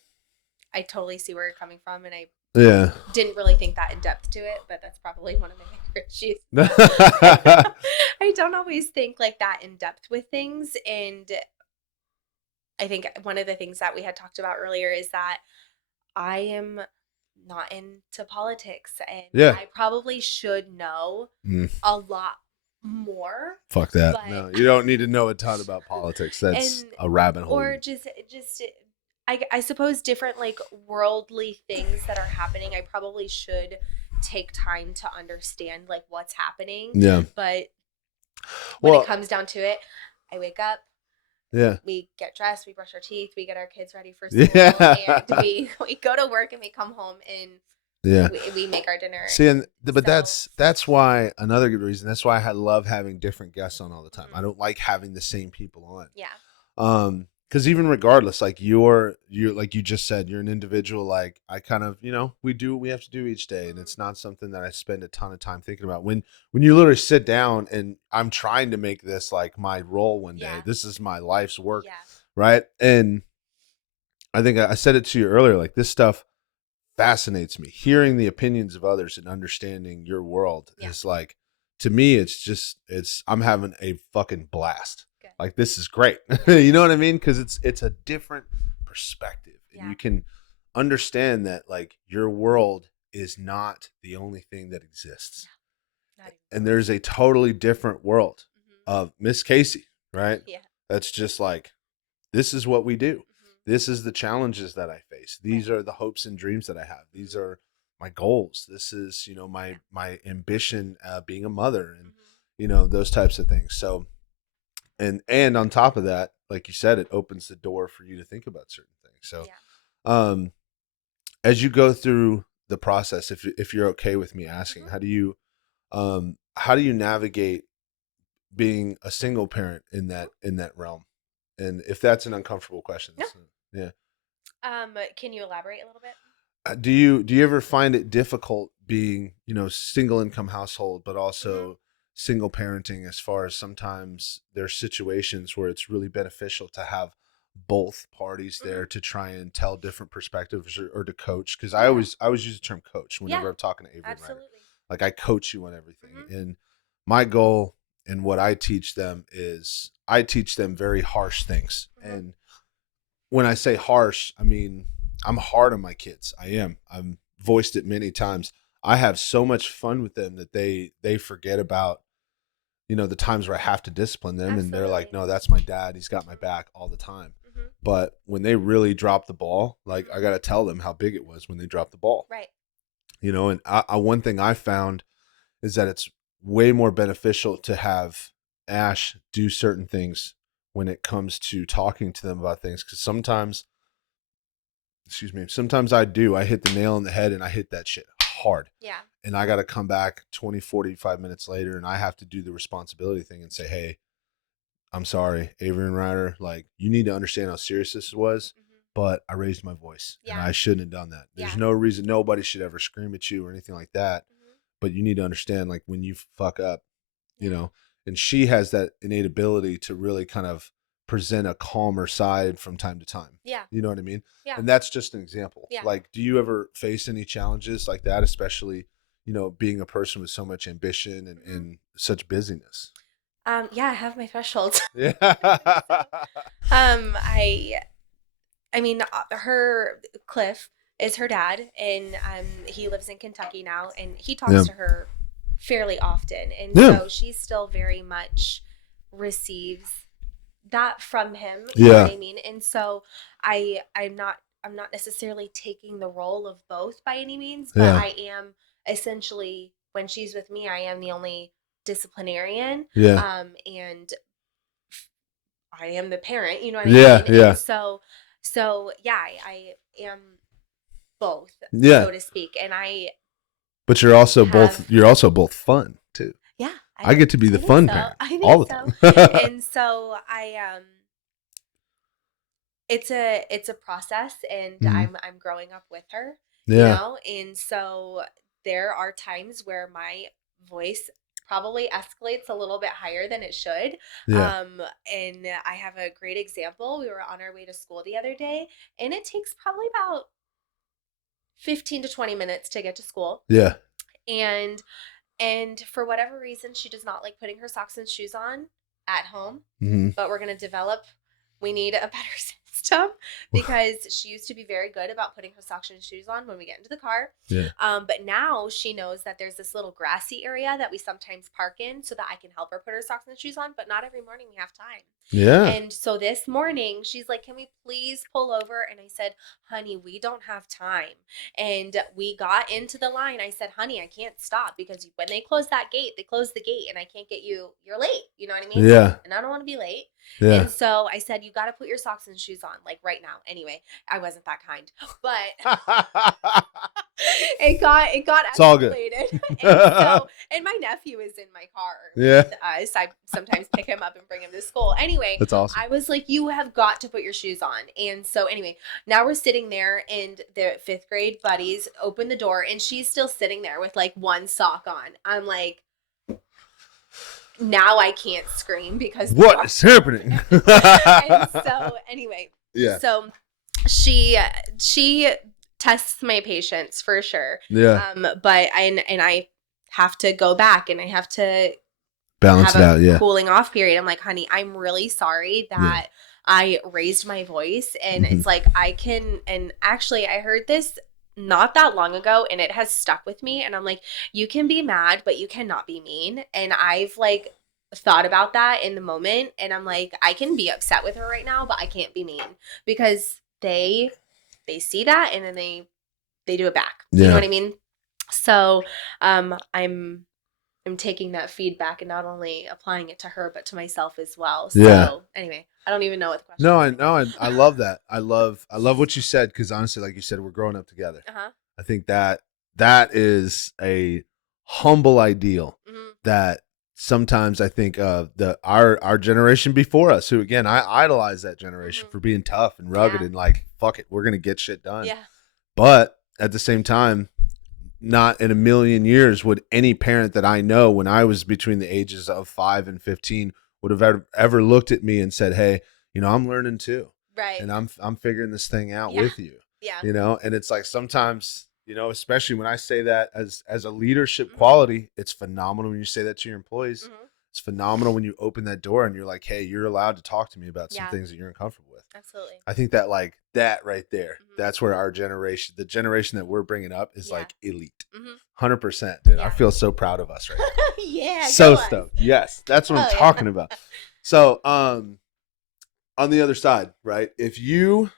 I totally see where you're coming from. And I didn't really think that in depth to it, but that's probably one of my bigger issues. I don't always think like that in depth with things. And I think one of the things that we had talked about earlier is that I am not into politics, and I probably should know a lot more. Fuck that. No, you don't need to know a ton about politics. That's a rabbit hole. Or just I suppose different like worldly things that are happening. I probably should take time to understand like what's happening. Yeah. But when it comes down to it, I wake up. Yeah. We get dressed, we brush our teeth, we get our kids ready for school, and we go to work, and we come home and we make our dinner. See, but that's why another good reason. That's why I love having different guests on all the time. I don't like having the same people on. Yeah. Because even regardless, like you're like you just said, you're an individual. Like I kind of, we do what we have to do each day, and it's not something that I spend a ton of time thinking about. When you literally sit down, and I'm trying to make this like my role one day. This is my life's work, right? And I think I said it to you earlier. Like this stuff fascinates me. Hearing the opinions of others and understanding your world is like, to me, I'm having a fucking blast. Like this is great. You know what I mean? Because it's a different perspective, and you can understand that like your world is not the only thing that exists, and there's a totally different world of Miss Kacy, right? Yeah. That's just like, this is what we do. This is the challenges that I face. These are the hopes and dreams that I have. These are my goals. This is my ambition, being a mother, and those types of things. So. And on top of that, like you said, it opens the door for you to think about certain things. So, as you go through the process, if you're okay with me asking, how do you navigate being a single parent in that realm? And if that's an uncomfortable question, yeah. Can you elaborate a little bit? Do you ever find it difficult being, single income household, but also single parenting, as far as sometimes there's situations where it's really beneficial to have both parties there to try and tell different perspectives or to coach. Cause I always use the term coach whenever I'm talking to Avery and Ryder. Like I coach you on everything. And my goal and what I teach them is I teach them very harsh things. And when I say harsh, I mean, I'm hard on my kids. I am. I'm voiced it many times. I have so much fun with them that they forget about, you know, the times where I have to discipline them. And they're like, no, that's my dad. He's got my back all the time. But when they really drop the ball, like I got to tell them how big it was when they dropped the ball. Right. You know, and one thing I found is that it's way more beneficial to have Ash do certain things when it comes to talking to them about things. Because sometimes I hit the nail on the head and I hit that shit hard. Yeah. And I got to come back 20, 45 minutes later and I have to do the responsibility thing and say, hey, I'm sorry, Avery and Ryder, like you need to understand how serious this was, but I raised my voice and I shouldn't have done that. There's no reason nobody should ever scream at you or anything like that. But you need to understand, like when you fuck up, you know, and she has that innate ability to really kind of present a calmer side from time to time. Yeah. You know what I mean? Yeah. And that's just an example. Yeah. Like, do you ever face any challenges like that, especially, you know, being a person with so much ambition and such busyness? Yeah, I have my thresholds. Yeah. I mean, her Cliff is her dad, and he lives in Kentucky now, and he talks to her fairly often, and so she still very much receives that from him. You know what I mean? And so I'm not necessarily taking the role of both by any means, but I am essentially, when she's with me, I am the only disciplinarian. And I am the parent, you know what I mean? And so yeah, I am both, so to speak. And but you're also both fun too. Yeah. I get to be the fun parent all the time. And so it's a process, and I'm growing up with her, you know? And so there are times where my voice probably escalates a little bit higher than it should. And I have a great example. We were on our way to school the other day, and it takes probably about 15 to 20 minutes to get to school. Yeah. And for whatever reason, she does not like putting her socks and shoes on at home. But we're going to we need a better system, because she used to be very good about putting her socks and shoes on when we get into the car. But now she knows that there's this little grassy area that we sometimes park in so that I can help her put her socks and shoes on, but not every morning we have time. And so this morning she's like, can we please pull over? And I said, honey, we don't have time. And we got into the line. I said, honey, I can't stop, because when they close that gate, they close the gate, and I can't get you're late. You know what I mean? And I don't want to be late. And so I said, you got to put your socks and shoes on, like right now. Anyway, I wasn't that kind, but it got it's all good. And my nephew is in my car with us. I sometimes pick him up and bring him to school. Anyway, that's awesome. I was like, you have got to put your shoes on. And so anyway, now we're sitting there, and the 5th grade buddies open the door, and she's still sitting there with like one sock on. I'm like, now I can't scream because what is happening? And so anyway, so she tests my patience for sure. But I have to go back, and I have to balance it out. Cooling off period. I'm like, honey, I'm really sorry that I raised my voice, and it's like and actually I heard this not that long ago, and it has stuck with me, and I'm like, you can be mad, but you cannot be mean. And I've like thought about that in the moment, and I'm like, I can be upset with her right now, but I can't be mean, because they see that, and then they do it back. You know what I mean? So I'm taking that feedback and not only applying it to her, but to myself as well. So anyway, I don't even know what the question is. No, I love that. I love what you said, because honestly, like you said, we're growing up together. I think that is a humble ideal that sometimes I think our generation before us, who again, I idolize that generation for being tough and rugged and like, fuck it, we're going to get shit done. But at the same time, not in a million years would any parent that I know when I was between the ages of 5 and 15 would have ever looked at me and said, hey, you know, I'm learning too. Right. and I'm figuring this thing out Yeah. with you. Yeah. You know, and it's like sometimes, you know, especially when I say that as a leadership Mhm. quality, it's phenomenal when you say that to your employees. Mhm. It's phenomenal when you open that door and you're like, hey, you're allowed to talk to me about some Yeah. things that you're uncomfortable with. Absolutely. I think that like that right there, Mhm. that's where our generation, the generation that we're bringing up is Yeah. like elite. Mhm. 100%, dude. I Yeah. feel so proud of us right now. Yeah. So go on. stoked. Yes, that's what I'm Oh, yeah. talking about. So, on the other side, right? If you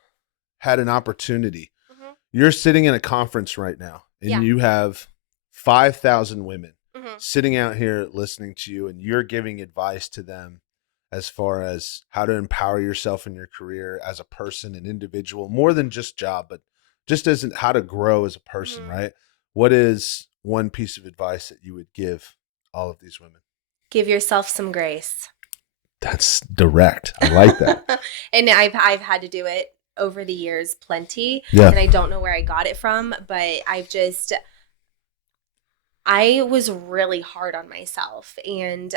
had an opportunity, Mhm. you're sitting in a conference right now and Yeah. you have 5,000 women Mhm. sitting out here listening to you, and you're giving advice to them as far as how to empower yourself in your career as a person, an individual, more than just job, but just as how to grow as a person, Mhm. right? What is one piece of advice that you would give all of these women? Give yourself some grace. That's direct. I like that. And I've had to do it over the years plenty. Yeah. And I don't know where I got it from, but I was really hard on myself, and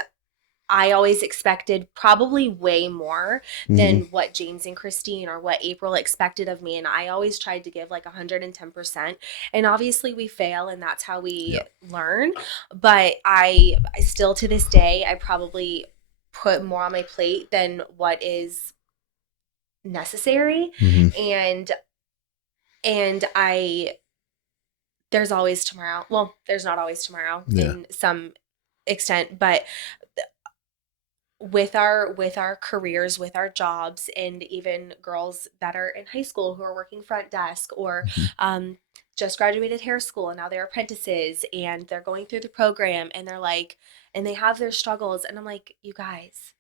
I always expected probably way more than what James and Christine or what April expected of me. And I always tried to give like 110%. And obviously we fail, and that's how we learn. But I still to this day, I probably put more on my plate than what is necessary. Mhm. And there's always tomorrow. Well, there's not always tomorrow Yeah. in some extent, but with our careers, with our jobs, and even girls that are in high school who are working front desk or just graduated hair school and now they're apprentices and they're going through the program and they're like, and they have their struggles, and I'm like, you guys,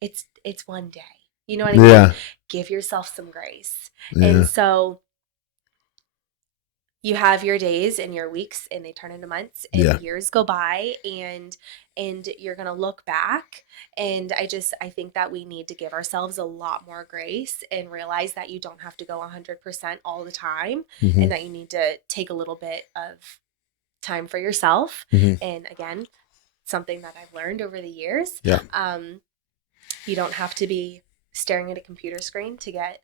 it's one day. You know what I mean? Yeah. Give yourself some grace. Yeah. And so you have your days and your weeks, and they turn into months, and Yeah. years go by, and you're going to look back. And I think that we need to give ourselves a lot more grace and realize that you don't have to go 100% all the time, Mhm. and that you need to take a little bit of time for yourself. Mhm. And again, something that I've learned over the years, Yeah. you don't have to be staring at a computer screen to get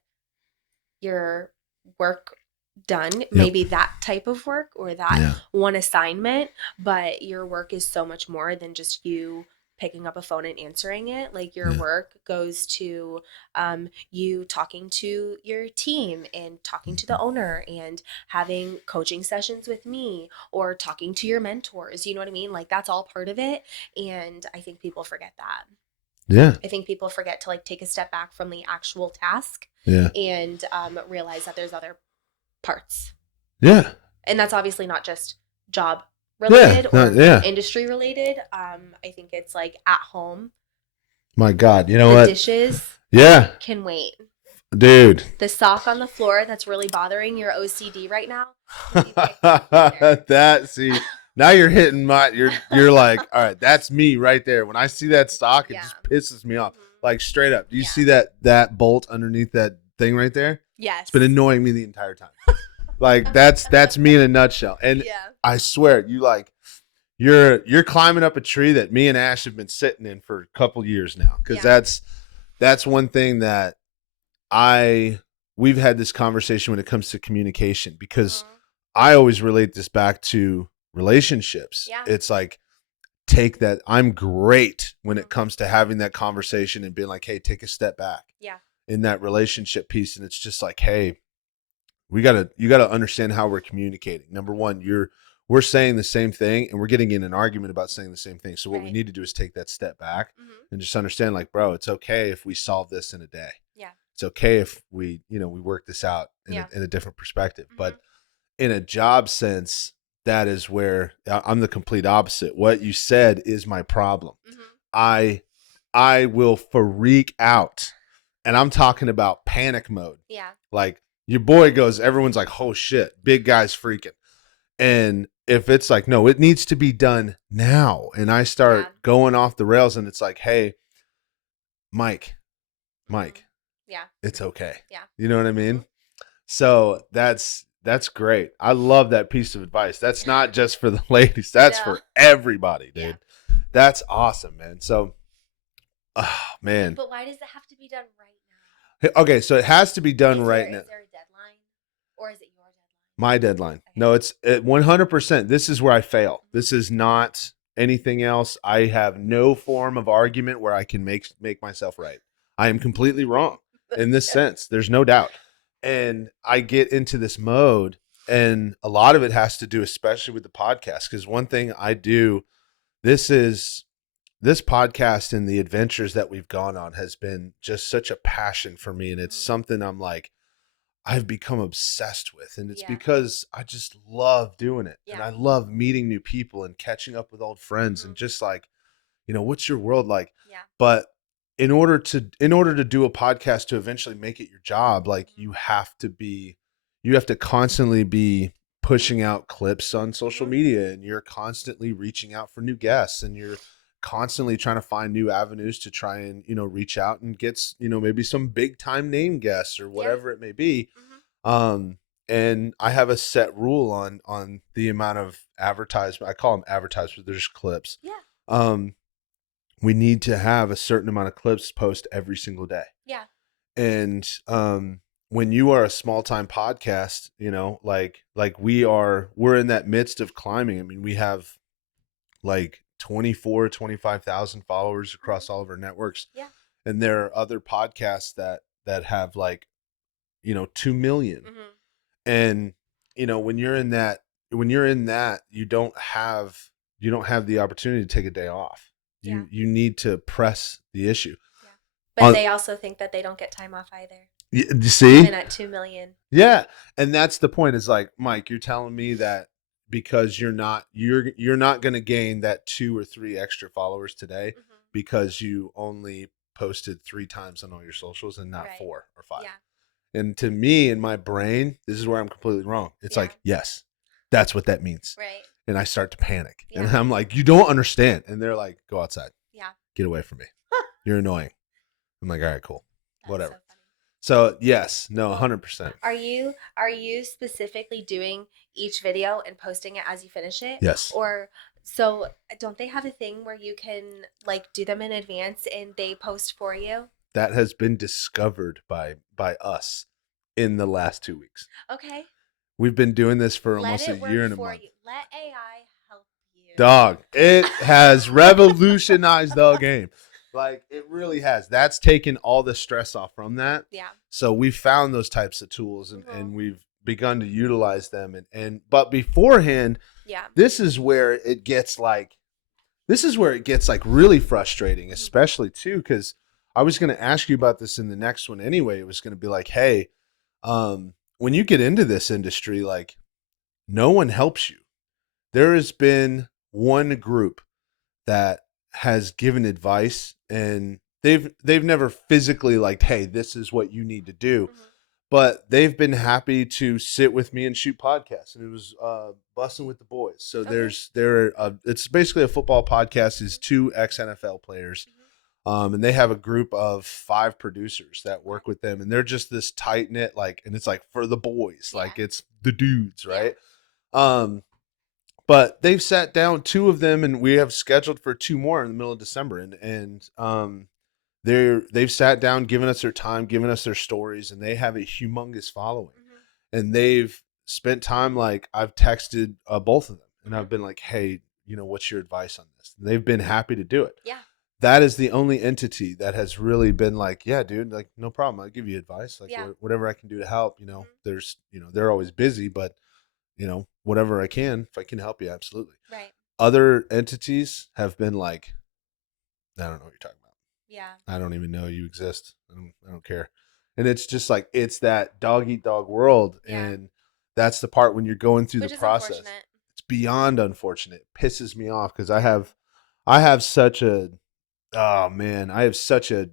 your work done. Maybe that type of work or that one assignment, but your work is so much more than just you picking up a phone and answering it. Like your work goes to you talking to your team and talking to the owner and having coaching sessions with me or talking to your mentors. You know what I mean? Like that's all part of it. And I think people forget that. Yeah. I think people forget to like take a step back from the actual task Yeah. and realize that there's other parts. Yeah. And that's obviously not just job related or industry related. I think it's like at home. My God, you know the what? Dishes can wait. Dude. The sock on the floor that's really bothering your OCD right now. Now you're hitting you're like, all right, that's me right there. When I see that stock, it just pisses me off. Like straight up. Do you see that bolt underneath that thing right there? Yes. It's been annoying me the entire time. Like that's me in a nutshell. And I swear, you're climbing up a tree that me and Ash have been sitting in for a couple years now. Because that's one thing that we've had this conversation when it comes to communication, because I always relate this back to relationships. Yeah. It's like, take that. I'm great when it comes to having that conversation and being like, hey, take a step back in that relationship piece. And it's just like, hey, you gotta understand how we're communicating. Number one, we're saying the same thing and we're getting in an argument about saying the same thing. So what we need to do is take that step back and just understand, like, bro, it's okay if we solve this in a day. Yeah. It's okay if we work this out in a different perspective. But in a job sense, that is where I'm the complete opposite. What you said is my problem. I will freak out, and I'm talking about panic mode. Yeah. Like your boy goes, everyone's like, oh shit, big guy's freaking. And if it's like, no, it needs to be done now. And I start going off the rails, and it's like, hey, Mike, yeah, it's okay. Yeah. You know what I mean? So that's great. I love that piece of advice. That's not just for the ladies. That's for everybody, dude. Yeah. That's awesome, man. So, oh, man. But why does it have to be done right Okay, so it has to be done right now. Is there a deadline, or is it your deadline? My deadline. Okay. No, it's 100%. This is where I fail. This is not anything else. I have no form of argument where I can make myself right. I am completely wrong in this sense. There's no doubt. And I get into this mode, and a lot of it has to do, especially with the podcast, because one thing I do, this podcast and the adventures that we've gone on has been just such a passion for me. And it's something I'm like, I've become obsessed with. And it's because I just love doing it. And I love meeting new people and catching up with old friends and just like, what's your world like? Yeah. But in order to do a podcast to eventually make it your job, like you have to constantly be pushing out clips on social media, and you're constantly reaching out for new guests, and you're constantly trying to find new avenues to try and reach out and get maybe some big time name guests or whatever it may be. And I have a set rule on the amount of advertisement. I call them advertisements, they're just clips. We need to have a certain amount of clips post every single day. And when you are a small time podcast, like we're in that midst of climbing. I mean, we have like 25,000 followers across all of our networks. And there are other podcasts that have like 2 million. And when you're in that you don't have the opportunity to take a day off. You need to press the issue. But they also think that they don't get time off either. You see? Even at 2 million. Yeah. And that's the point, is like, Mike, you're telling me that because you're not going to gain that 2 or 3 extra followers today because you only posted 3 times on all your socials and not 4 or 5. And to me, in my brain, this is where I'm completely wrong. It's like, yes, that's what that means. And I start to panic. And I'm like, you don't understand. And they're like, go outside. Get away from me. You're annoying. I'm like, all right, cool. Whatever. So yes, no, 100%. Are you specifically doing each video and posting it as you finish it? Yes. Or so don't they have a thing where you can like do them in advance and they post for you? That has been discovered by us in the last 2 weeks. Okay. We've been doing this for almost a year and a month. Let AI help you. Dog, it has revolutionized the game. Like, it really has. That's taken all the stress off from that. So we found those types of tools and we've begun to utilize them. But beforehand, this is where it gets like really frustrating, especially too, because I was going to ask you about this in the next one anyway. It was going to be like, hey, when you get into this industry, like, no one helps you. There has been one group that has given advice, and they've never physically like, hey, this is what you need to do, but they've been happy to sit with me and shoot podcasts. And it was Bussing with the Boys. So it's basically a football podcast. Is 2 ex-NFL players. And they have a group of 5 producers that work with them, and they're just this tight knit, like, and it's like for the boys, like it's the dudes, right? But they've sat down 2 of them, and we have scheduled for 2 more in the middle of December, and they've sat down, given us their time, given us their stories, and they have a humongous following, and they've spent time, like, I've texted both of them, and I've been like, hey, what's your advice on this? And they've been happy to do it. That is the only entity that has really been like, yeah, dude, like, no problem. I'll give you advice. Like, whatever I can do to help, there's, they're always busy, but, whatever I can, if I can help you, absolutely. Other entities have been like, I don't know what you're talking about. I don't even know you exist. I don't care. And it's just like, it's that dog eat dog world. And that's the part when you're going through the process. It's beyond unfortunate. It pisses me off because I have such a, oh man, I have such a,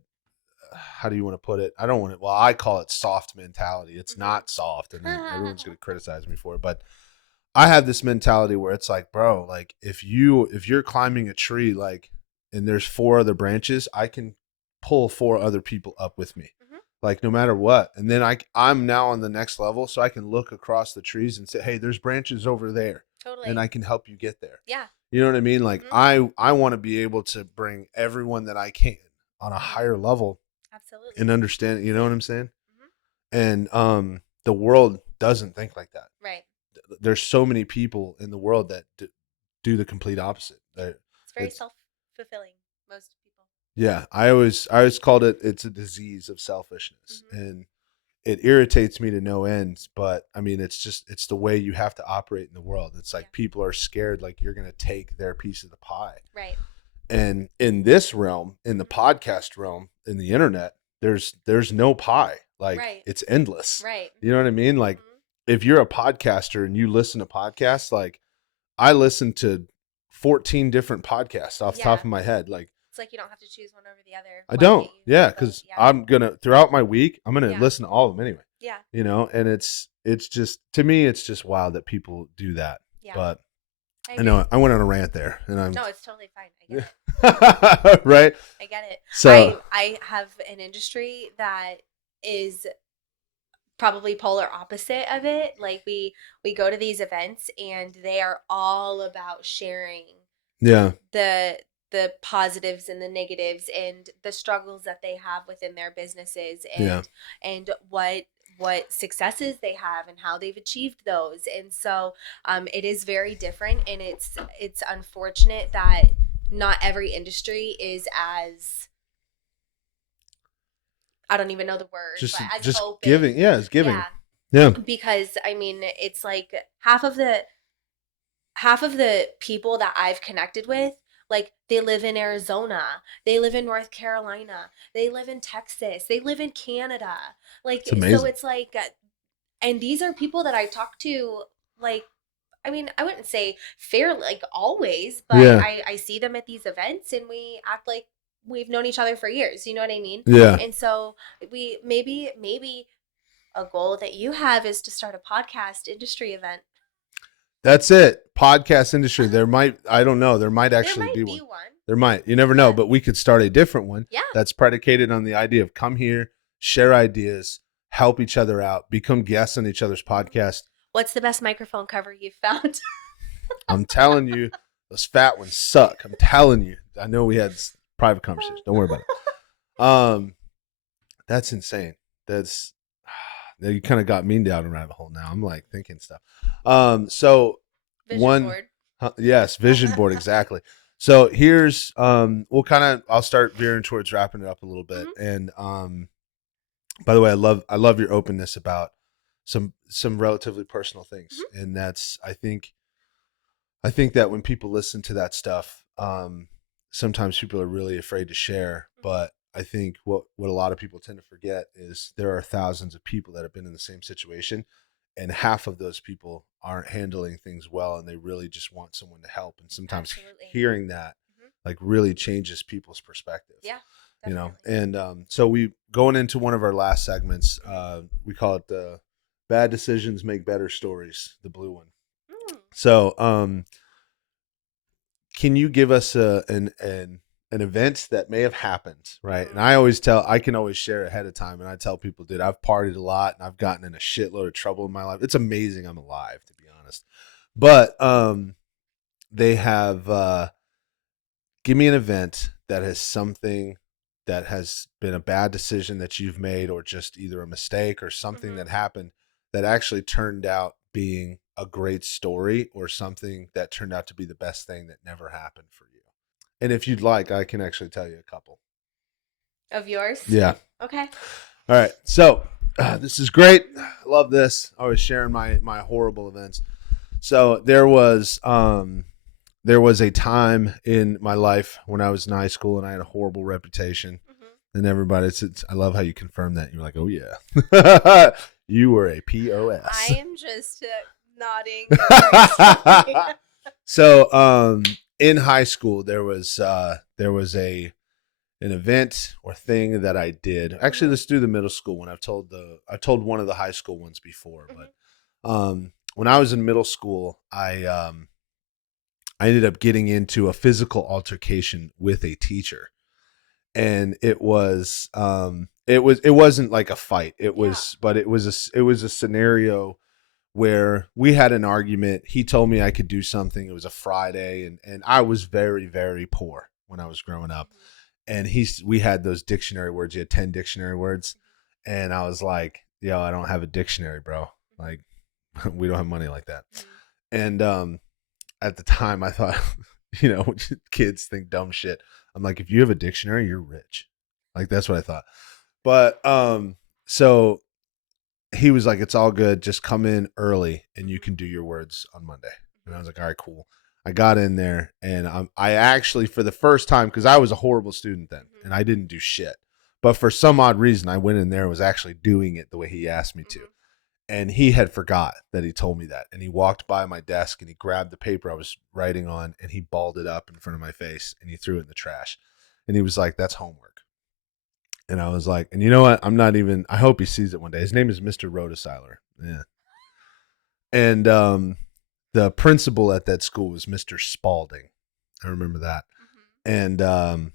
how do you want to put it? I don't want it. Well, I call it soft mentality. It's not soft, and everyone's going to criticize me for it. But I have this mentality where it's like, bro, like if you're climbing a tree, like, and there's 4 other branches, I can pull 4 other people up with me, like no matter what. And then I'm now on the next level, so I can look across the trees and say, hey, there's branches over there, and I can help you get there. You know what I mean? Like I want to be able to bring everyone that I can on a higher level Absolutely. and understand, you know what I'm saying? Mhm. And the world doesn't think like that. Right. There's so many people in the world that do the complete opposite. It's very It's self-fulfilling. Most people. Yeah, I always called it's a disease of selfishness, Mhm. and it irritates me to no ends. But I mean, it's the way you have to operate in the world. It's like Yeah. people are scared, like you're gonna take their piece of the pie. Right. And in this realm, in the podcast realm, in the internet, there's no pie. Like Right. it's endless. Right. You know what I mean? Like Mhm. if you're a podcaster and you listen to podcasts, like I listen to 14 different podcasts off the top Yeah. of my head. Like It's like you don't have to choose one over the other. I Why don't. can't you Yeah, have both? because Yeah. I'm gonna throughout my week, I'm gonna Yeah. listen to all of them anyway. Yeah. You know, and it's just to me, it's just wild that people do that. Yeah. But I I agree. know I went on a rant there, and I'm No, it's totally fine. I get it. right. I get it. So I have an industry that is probably polar opposite of it. Like we go to these events and they are all about sharing yeah, the positives and the negatives and the struggles that they have within their businesses Yeah. and what successes they have and how they've achieved those. And so it is very different, and it's unfortunate that not every industry is as, I don't even know the word, but as just open. giving. Yeah, it's giving. Yeah. Yeah. Because I mean, it's like half of the people that I've connected with, like they live in Arizona, they live in North Carolina, they live in Texas, they live in Canada. Like, It's amazing. so it's like, and these are people that I talk to, like, I mean, I wouldn't say fair, like always, but Yeah. I see them at these events and we act like we've known each other for years. You know what I mean? Yeah. And so we maybe a goal that you have is to start a podcast industry event. That's it. Podcast industry. There might, I don't know. There might actually there might be one. There might. You never know. But we could start a different one. Yeah. That's predicated on the idea of come here, share ideas, help each other out, become guests on each other's podcast. What's the best microphone cover you've found? I'm telling you, those fat ones suck. I'm telling you. I know we had private conversations. Don't worry about it. That's insane. That's you kind of got me down a rabbit hole now. I'm like thinking stuff. So Vision board. Yes, vision board, exactly. So here's I'll start veering towards wrapping it up a little bit. Mhm. And by the way, I love your openness about some relatively personal things. Mhm. And that's I think that when people listen to that stuff, sometimes people are really afraid to share. Mhm. But I think what a lot of people tend to forget is there are thousands of people that have been in the same situation, and half of those people aren't handling things well, and they really just want someone to help. And sometimes Absolutely. hearing that Mhm. like really changes people's perspective. Yeah. You know, Definitely. and so we going into one of our last segments, we call it the bad decisions make better stories, the blue one. Mm. So can you give us an event that may have happened, right? And I can always share ahead of time, and I tell people, dude, I've partied a lot and I've gotten in a shitload of trouble in my life. It's amazing I'm alive, to be honest. But they have give me an event that has something that has been a bad decision that you've made, or just either a mistake or something Mhm. that happened that actually turned out being a great story, or something that turned out to be the best thing that never happened for you. And if you'd like, I can actually tell you a couple. Of yours? Yeah. Okay. All right. So this is great. I love this. I was sharing my horrible events. So there was a time in my life when I was in high school and I had a horrible reputation. Mhm. And everybody said, I love how you confirm that. You're like, oh yeah, you were a POS. I am just nodding. very slowly. So in high school there was an event or thing that I did. Actually, let's do the middle school one. I've told one of the high school ones before, Mhm. but when I was in middle school, I ended up getting into a physical altercation with a teacher, and it wasn't like a fight. It was, but it was a scenario where we had an argument. He told me I could do something. It was a Friday, and I was very, very poor when I was growing up. and we had those dictionary words. He had 10 dictionary words. And I was like, yo, I don't have a dictionary, bro. Like, we don't have money like that. And at the time I thought, kids think dumb shit. I'm like, if you have a dictionary, you're rich. Like, that's what I thought. But so he was like, it's all good. Just come in early and you can do your words on Monday. And I was like, all right, cool. I got in there, and I actually, for the first time, because I was a horrible student then, and I didn't do shit. But for some odd reason, I went in there and was actually doing it the way he asked me to. And he had forgot that he told me that. And he walked by my desk and he grabbed the paper I was writing on and he balled it up in front of my face and he threw it in the trash. And he was like, that's homework. And I was like, and you know what? I hope he sees it one day. His name is Mr. Rotoseiler. Yeah. And the principal at that school was Mr. Spalding. I remember that. And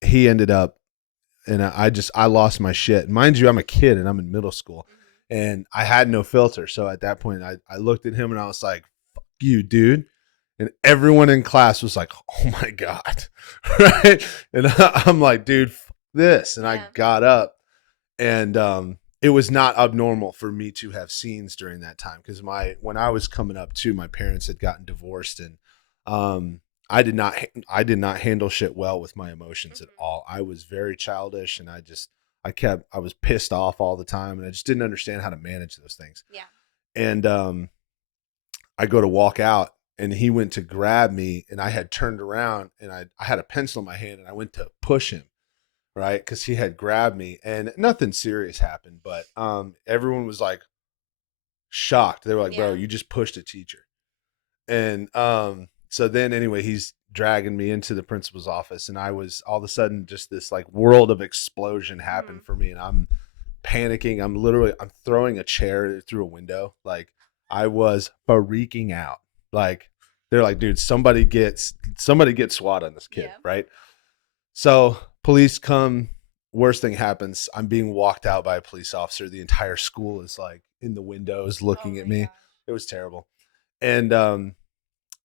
he ended up, and I lost my shit. Mind you, I'm a kid and I'm in middle school and I had no filter. So at that point I looked at him and I was like, fuck you, dude. And everyone in class was like, oh my God. Right. And I'm like, dude, fuck this. And I got up, and it was not abnormal for me to have scenes during that time. Cause when I was coming up too, my parents had gotten divorced, and I did not handle shit well with my emotions at all. I was very childish, and I was pissed off all the time, and I just didn't understand how to manage those things. Yeah. And I go to walk out, and he went to grab me, and I had turned around, and I had a pencil in my hand, and I went to push him, right? Because he had grabbed me, and nothing serious happened, but everyone was like shocked. They were like, bro, you just pushed a teacher. And so then anyway, he's dragging me into the principal's office, and I was all of a sudden just this like world of explosion happened for me, and I'm panicking. I'm throwing a chair through a window. Like, I was freaking out. Like, they're like, dude, somebody get SWAT on this kid. Right. So police come, worst thing happens. I'm being walked out by a police officer. The entire school is like in the windows looking at me. Gosh. It was terrible. And,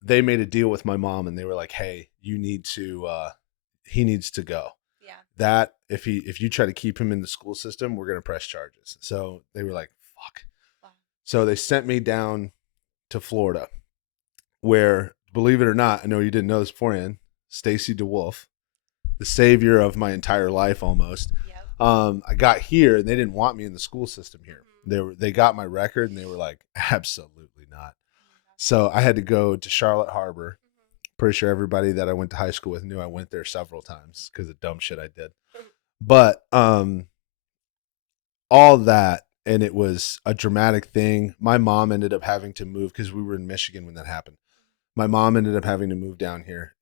they made a deal with my mom, and they were like, hey, he needs to go. Yeah. That if you try to keep him in the school system, we're going to press charges. So they were like, fuck. Wow. So they sent me down to Florida, where, believe it or not, I know you didn't know this beforehand, Stacy DeWolf, the savior of my entire life almost. Yep. I got here, and they didn't want me in the school system here. They got my record, and they were like, absolutely not. So I had to go to Charlotte Harbor. Pretty sure everybody that I went to high school with knew I went there several times because of dumb shit I did. But all that, and it was a dramatic thing. My mom ended up having to move because we were in Michigan when that happened. My mom ended up having to move down here.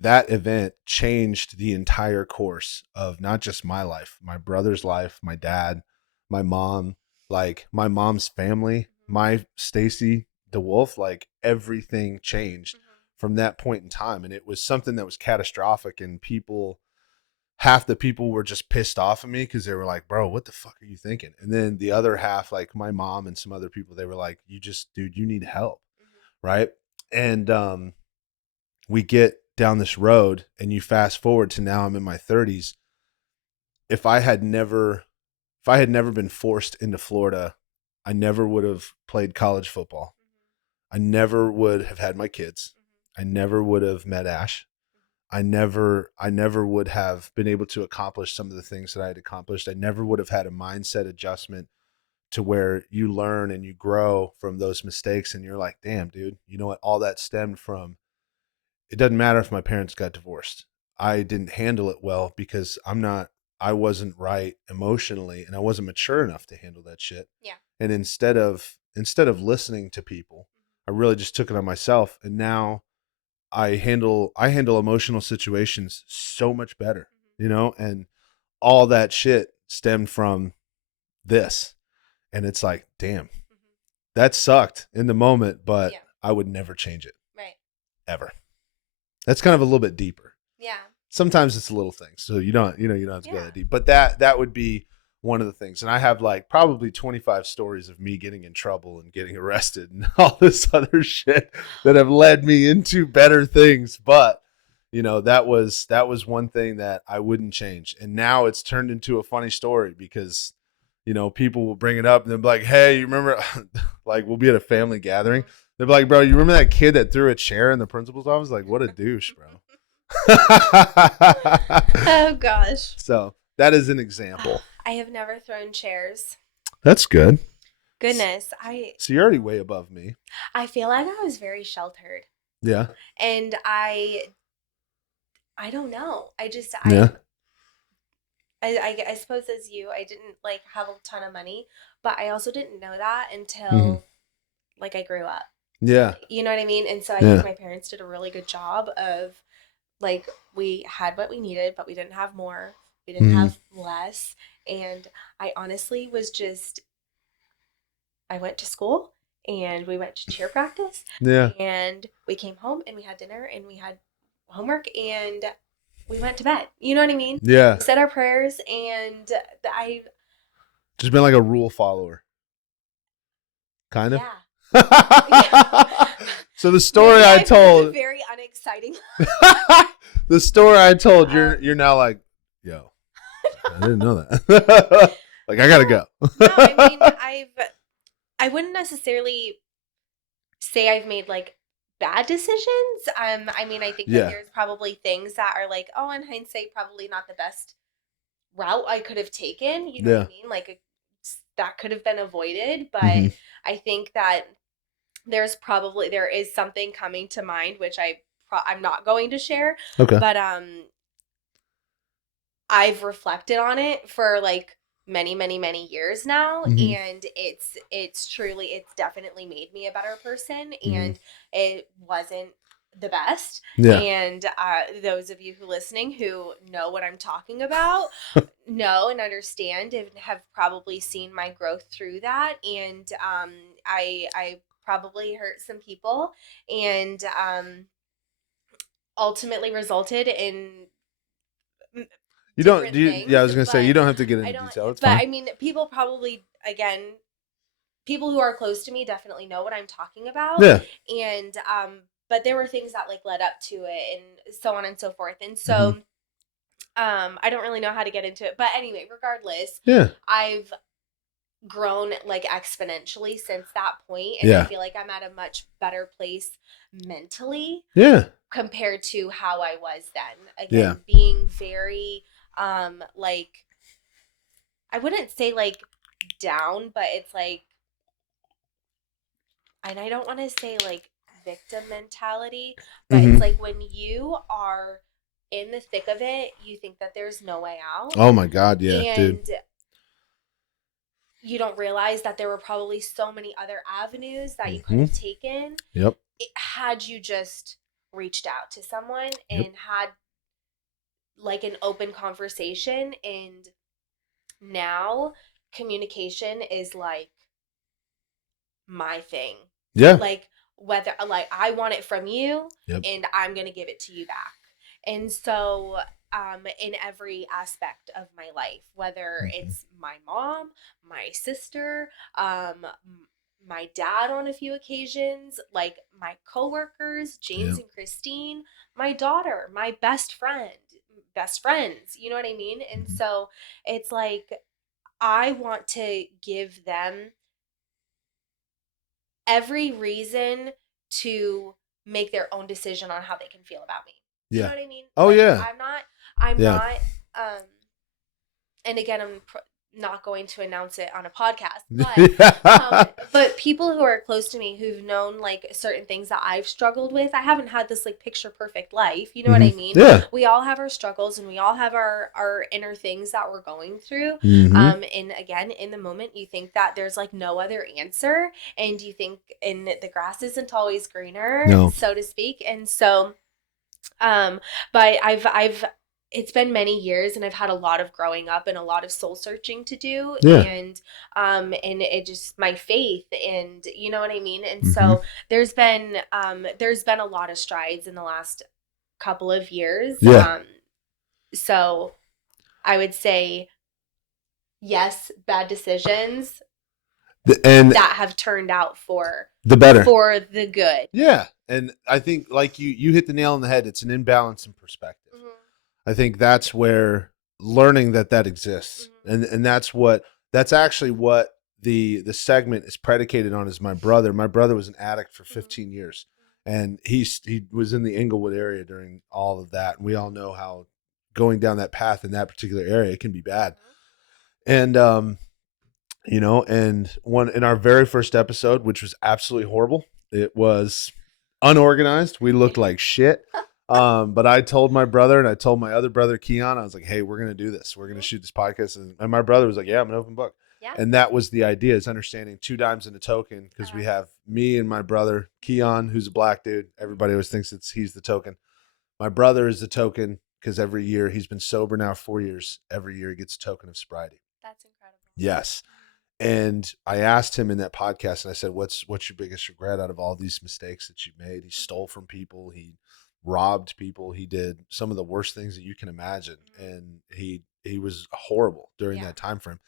That event changed the entire course of not just my life, my brother's life, my dad, my mom, like my mom's family, my Stacy DeWolf, like everything changed from that point in time. And it was something that was catastrophic, and half the people were just pissed off at me because they were like, bro, what the fuck are you thinking? And then the other half, like my mom and some other people, they were like, dude, you need help. Right. And we get down this road, and you fast forward to now I'm in my 30s. If I had never been forced into Florida, I never would have played college football. I never would have had my kids. I never would have met Ash. I never would have been able to accomplish some of the things that I had accomplished. I never would have had a mindset adjustment to where you learn and you grow from those mistakes, and you're like, damn, dude, you know what? All that stemmed from, it doesn't matter if my parents got divorced. I didn't handle it well because I wasn't right emotionally, and I wasn't mature enough to handle that shit. Yeah. And instead of listening to people, I really just took it on myself, and now I handle emotional situations so much better, and all that shit stemmed from this. And it's like, damn, that sucked in the moment, but I would never change it. Right. Ever. That's kind of a little bit deeper. Yeah. Sometimes it's little things. So you don't have to go that deep, but that would be one of the things. And I have like probably 25 stories of me getting in trouble and getting arrested and all this other shit that have led me into better things. But that was one thing that I wouldn't change. And now it's turned into a funny story because, people will bring it up and they'll be like, hey, you remember, like we'll be at a family gathering. They'll be like, bro, you remember that kid that threw a chair in the principal's office? Like, what a douche, bro. Oh gosh. So that is an example. I have never thrown chairs. That's good. Goodness, So you're already way above me. I feel like I was very sheltered. Yeah. And I don't know. Yeah. I suppose as you, I didn't like have a ton of money, but I also didn't know that until like I grew up. Yeah. You know what I mean? And so I think my parents did a really good job of like we had what we needed, but we didn't have more. We didn't have less. And I honestly was just I went to school and we went to cheer practice. Yeah. And we came home and we had dinner and we had homework and we went to bed. You know what I mean? Yeah. We said our prayers and I just been like a rule follower. Kind of. Yeah. So the story Maybe I I've told, lived a very unexciting. the story I told, you're now like, yo, I didn't know that. Like I gotta go. No, I mean I wouldn't necessarily say I've made like bad decisions. I mean I think that there's probably things that are like, oh, in hindsight, probably not the best route I could have taken. You know what I mean? Like that could have been avoided, but I think that there is something coming to mind which I'm not going to share. Okay. But I've reflected on it for like many, many, many years now, and it's definitely made me a better person, and it wasn't the best. Yeah. And those of you who listening who know what I'm talking about know and understand and have probably seen my growth through that, and I probably hurt some people, and ultimately resulted in I was gonna say you don't have to get into detail. It's fine. I mean, people probably, again, people who are close to me definitely know what I'm talking about. Yeah. And but there were things that like led up to it and so on and so forth. And so I don't really know how to get into it. But anyway, regardless, I've grown like exponentially since that point, and I feel like I'm at a much better place mentally compared to how I was then. Again, being very like, I wouldn't say like down, but it's like, and I don't want to say like victim mentality, but it's like when you are in the thick of it, you think that there's no way out. Oh my God, yeah, and dude. You don't realize that there were probably so many other avenues that you could have taken. Yep. Had you just reached out to someone and had like an open conversation. And now communication is like my thing. Yeah. Like whether like I want it from you and I'm going to give it to you back. And so in every aspect of my life, whether it's my mom, my sister, my dad on a few occasions, like my coworkers, James and Christine, my daughter, my best friends, you know what I mean? And so it's like, I want to give them every reason to make their own decision on how they can feel about me. You know what I mean? Oh, like, yeah. I'm not, and again, I'm not going to announce it on a podcast, but people who are close to me who've known like certain things that I've struggled with, I haven't had this like picture perfect life. You know what I mean? Yeah. We all have our struggles and we all have our inner things that we're going through. And again, in the moment, you think that there's like no other answer, and you think the grass isn't always greener, so to speak. And so, but I've it's been many years, and I've had a lot of growing up and a lot of soul searching to do, and it just my faith, and you know what I mean. And so there's been a lot of strides in the last couple of years. So I would say yes, bad decisions and that have turned out for the better, for the good. Yeah. And I think like you hit the nail on the head. It's an imbalance in perspective. Mhm. I think that's where learning that exists. And that's actually what the segment is predicated on is my brother. My brother was an addict for 15 years. And he was in the Inglewood area during all of that. And we all know how going down that path in that particular area, it can be bad. And you know, and one in our very first episode, which was absolutely horrible. It was unorganized. We looked like shit. But I told my brother and I told my other brother, Keon, I was like, hey, we're going to do this. We're going to shoot this podcast. And my brother was like, yeah, I'm an open book. Yeah. And that was the idea, is understanding 2 dimes and a token, because we have me and my brother, Keon, who's a black dude. Everybody always thinks he's the token. My brother is the token because every year, he's been sober now 4 years. Every year he gets a token of sobriety. That's incredible. Yes. And I asked him in that podcast, and I said, what's your biggest regret out of all these mistakes that you've made? He stole from people. He robbed people. He did some of the worst things that you can imagine. And he was horrible during that time frame.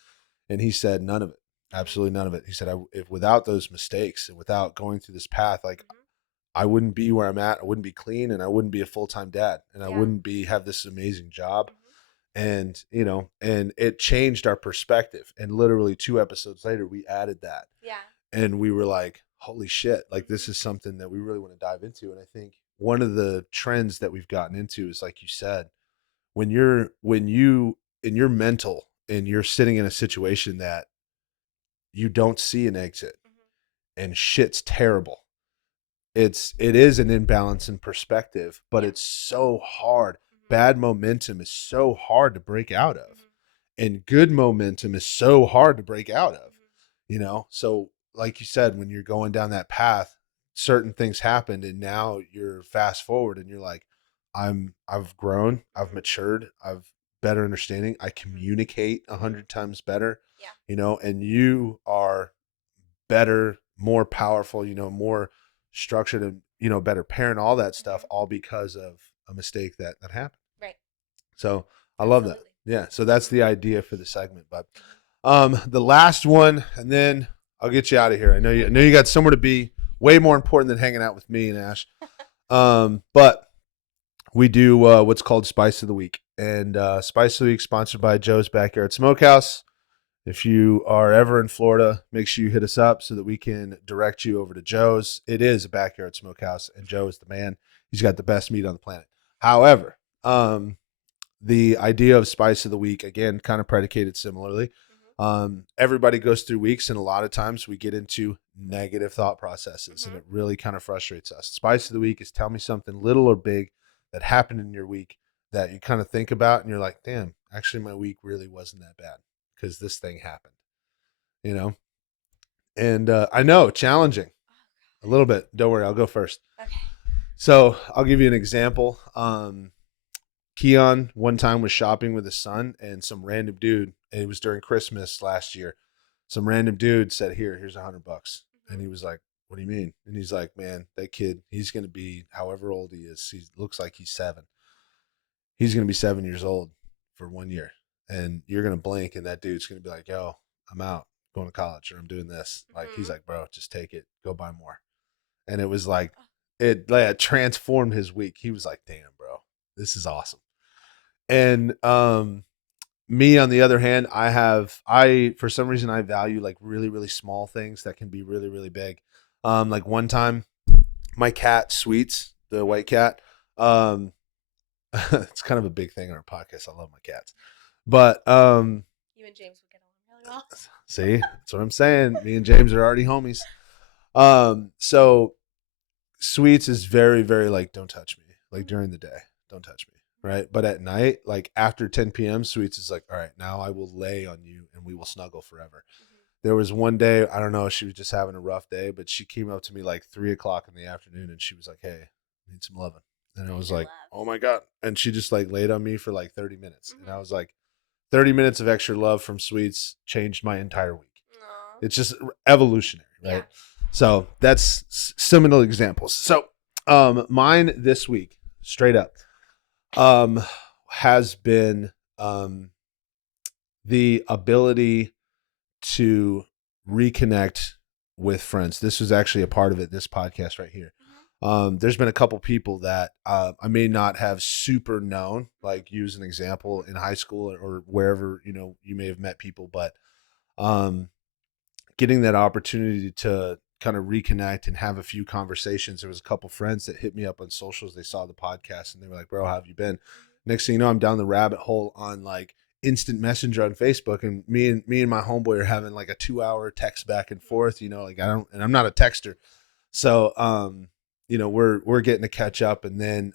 And he said, none of it, absolutely none of it. He said, if without those mistakes and without going through this path, like I wouldn't be where I'm at. I wouldn't be clean, and I wouldn't be a full-time dad, and I wouldn't have this amazing job. And, you know, and it changed our perspective. And literally 2 episodes later, we added that. Yeah. And we were like, holy shit, like this is something that we really want to dive into. And I think one of the trends that we've gotten into is, like you said, when you in your mental and you're sitting in a situation that you don't see an exit and shit's terrible. It is an imbalance in perspective, but it's so hard. Bad momentum is so hard to break out of, and good momentum is so hard to break out of, you know? So like you said, when you're going down that path, certain things happened, and now you're fast forward and you're like, I've grown, I've matured, I've better understanding. I communicate 100 times better, you know, and you are better, more powerful, you know, more structured, and, you know, better parent, all that stuff, all because of a mistake that happened. Right. So I love that. Yeah. So that's the idea for the segment. But the last one, and then I'll get you out of here. I know you got somewhere to be, way more important than hanging out with me and Ash. But we do what's called Spice of the Week. And Spice of the Week sponsored by Joe's Backyard Smokehouse. If you are ever in Florida, make sure you hit us up so that we can direct you over to Joe's. It is a backyard smokehouse, and Joe is the man. He's got the best meat on the planet. However, the idea of Spice of the Week, again, kind of predicated similarly. Everybody goes through weeks, and a lot of times we get into negative thought processes, and it really kind of frustrates us. Spice of the Week is tell me something little or big that happened in your week that you kind of think about, and you're like, damn, actually my week really wasn't that bad, because this thing happened, you know? And I know, challenging a little bit. Don't worry, I'll go first. Okay. So I'll give you an example. Keon one time was shopping with his son, and some random dude, and it was during Christmas last year, some random dude said, here's $100. And he was like, what do you mean? And he's like, man, that kid, he's going to be however old he is. He looks like he's 7. He's going to be 7 years old for 1 year. And you're going to blink, and that dude's going to be like, yo, I'm out, going to college, or I'm doing this. Like, he's like, bro, just take it, go buy more. And it was like, it transformed his week. He was like, damn, bro, this is awesome. And me, on the other hand, for some reason, I value like really, really small things that can be really, really big. Like one time, my cat, Sweets, the white cat, it's kind of a big thing on our podcast. I love my cats. But you and James would get along really well. See, that's what I'm saying. Me and James are already homies. So Sweets is very, very like, don't touch me. Like during the day, don't touch me. Right. But at night, like after 10 p.m., Sweets is like, all right, now I will lay on you and we will snuggle forever. There was one day, I don't know, she was just having a rough day, but she came up to me like 3:00 in the afternoon, and she was like, hey, I need some loving. And I was like, oh my God. And she just like laid on me for like 30 minutes. And I was like, 30 minutes of extra love from Sweets changed my entire week. Aww. It's just evolutionary, right? Yeah. So that's seminal examples. So mine this week, straight up, has been the ability to reconnect with friends. This was actually a part of it, this podcast right here. there's been a couple people that I may not have super known, like use an example in high school or wherever, you may have met people, but getting that opportunity to kind of reconnect and have a few conversations. There was a couple friends that hit me up on socials. They saw the podcast and they were like, bro, how have you been? Next thing you know, I'm down the rabbit hole on like instant messenger on Facebook, and me and my homeboy are having like a 2-hour text back and forth, like I'm not a texter. So, we're getting to catch up. And then,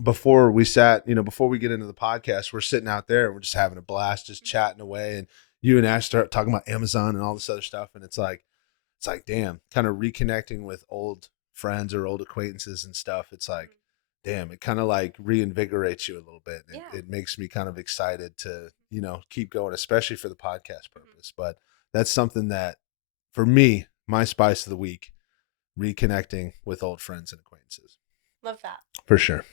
before we get into the podcast, we're sitting out there and we're just having a blast, just chatting away. And you and Ash start talking about Amazon and all this other stuff. And it's like, damn, kind of reconnecting with old friends or old acquaintances and stuff. It's like, damn, it kind of like reinvigorates you a little bit. It makes me kind of excited to, keep going, especially for the podcast purpose. But that's something that, for me, my spice of the week, reconnecting with old friends and acquaintances. Love that. For sure.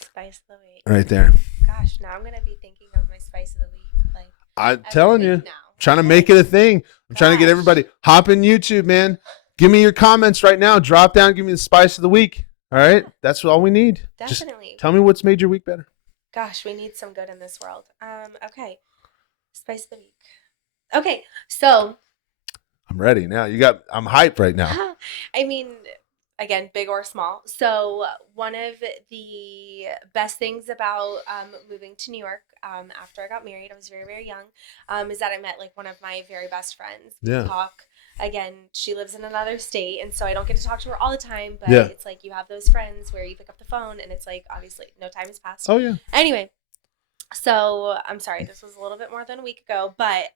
Spice of the week. Right there. Gosh, now I'm going to be thinking of my spice of the week. Like, I'm telling you, now. Trying to make it a thing. I'm trying to get everybody, hop in YouTube, man. Give me your comments right now. Drop down, give me the spice of the week. All right. That's all we need. Definitely. Just tell me what's made your week better. Gosh, we need some good in this world. Okay. Spice of the week. Okay. So I'm ready now. I'm hyped right now. I mean, again, big or small. So one of the best things about moving to New York after I got married, I was very, very young, is that I met like one of my very best friends. We talk. Again, she lives in another state, and so I don't get to talk to her all the time, but it's like you have those friends where you pick up the phone, and it's like, obviously, no time has passed. Oh, yeah. Anyway, so I'm sorry, this was a little bit more than a week ago, but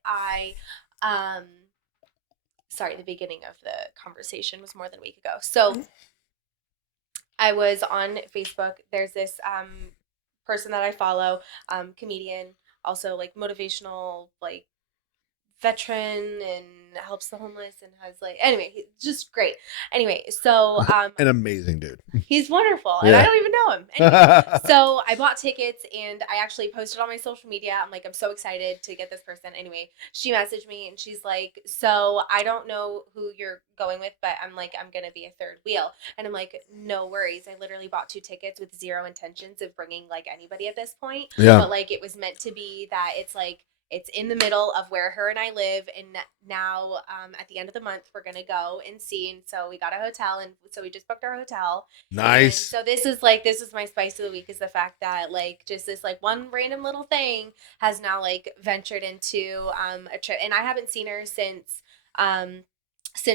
sorry, the beginning of the conversation was more than a week ago. So I was on Facebook. There's this person that I follow, comedian, also like motivational, like veteran, and helps the homeless, and has like, anyway, he's just great. Anyway, so an amazing dude. He's wonderful, and I don't even know him. Anyway, so I bought tickets, and I actually posted on my social media. I'm like, I'm so excited to get this person. Anyway, she messaged me, and she's like, so I don't know who you're going with, but I'm like, I'm gonna be a third wheel. And I'm like, no worries. I literally bought 2 tickets with zero intentions of bringing like anybody at this point. But like, it was meant to be that it's like, it's in the middle of where her and I live, and now at the end of the month we're gonna go and see. And so we got a hotel, and so we just booked our hotel. Nice. And so this is my spice of the week, is the fact that like just this like one random little thing has now like ventured into a trip, and I haven't seen her since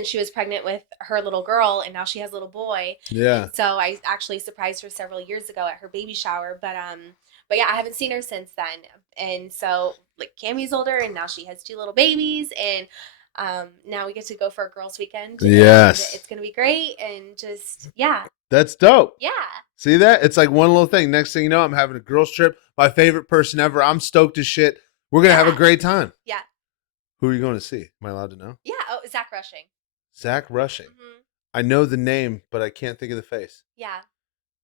she was pregnant with her little girl, and now she has a little boy. Yeah. And so I actually surprised her several years ago at her baby shower, but yeah, I haven't seen her since then. And so like Cammie's older, and now she has 2 little babies, and now we get to go for a girls' weekend. Yes. It's gonna be great, and just That's dope. Yeah. See that? It's like one little thing. Next thing you know, I'm having a girls' trip. My favorite person ever. I'm stoked as shit. We're gonna have a great time. Yeah. Who are you going to see? Am I allowed to know? Yeah. Oh, Zach Rushing. Zach Rushing. Mm-hmm. I know the name, but I can't think of the face. Yeah.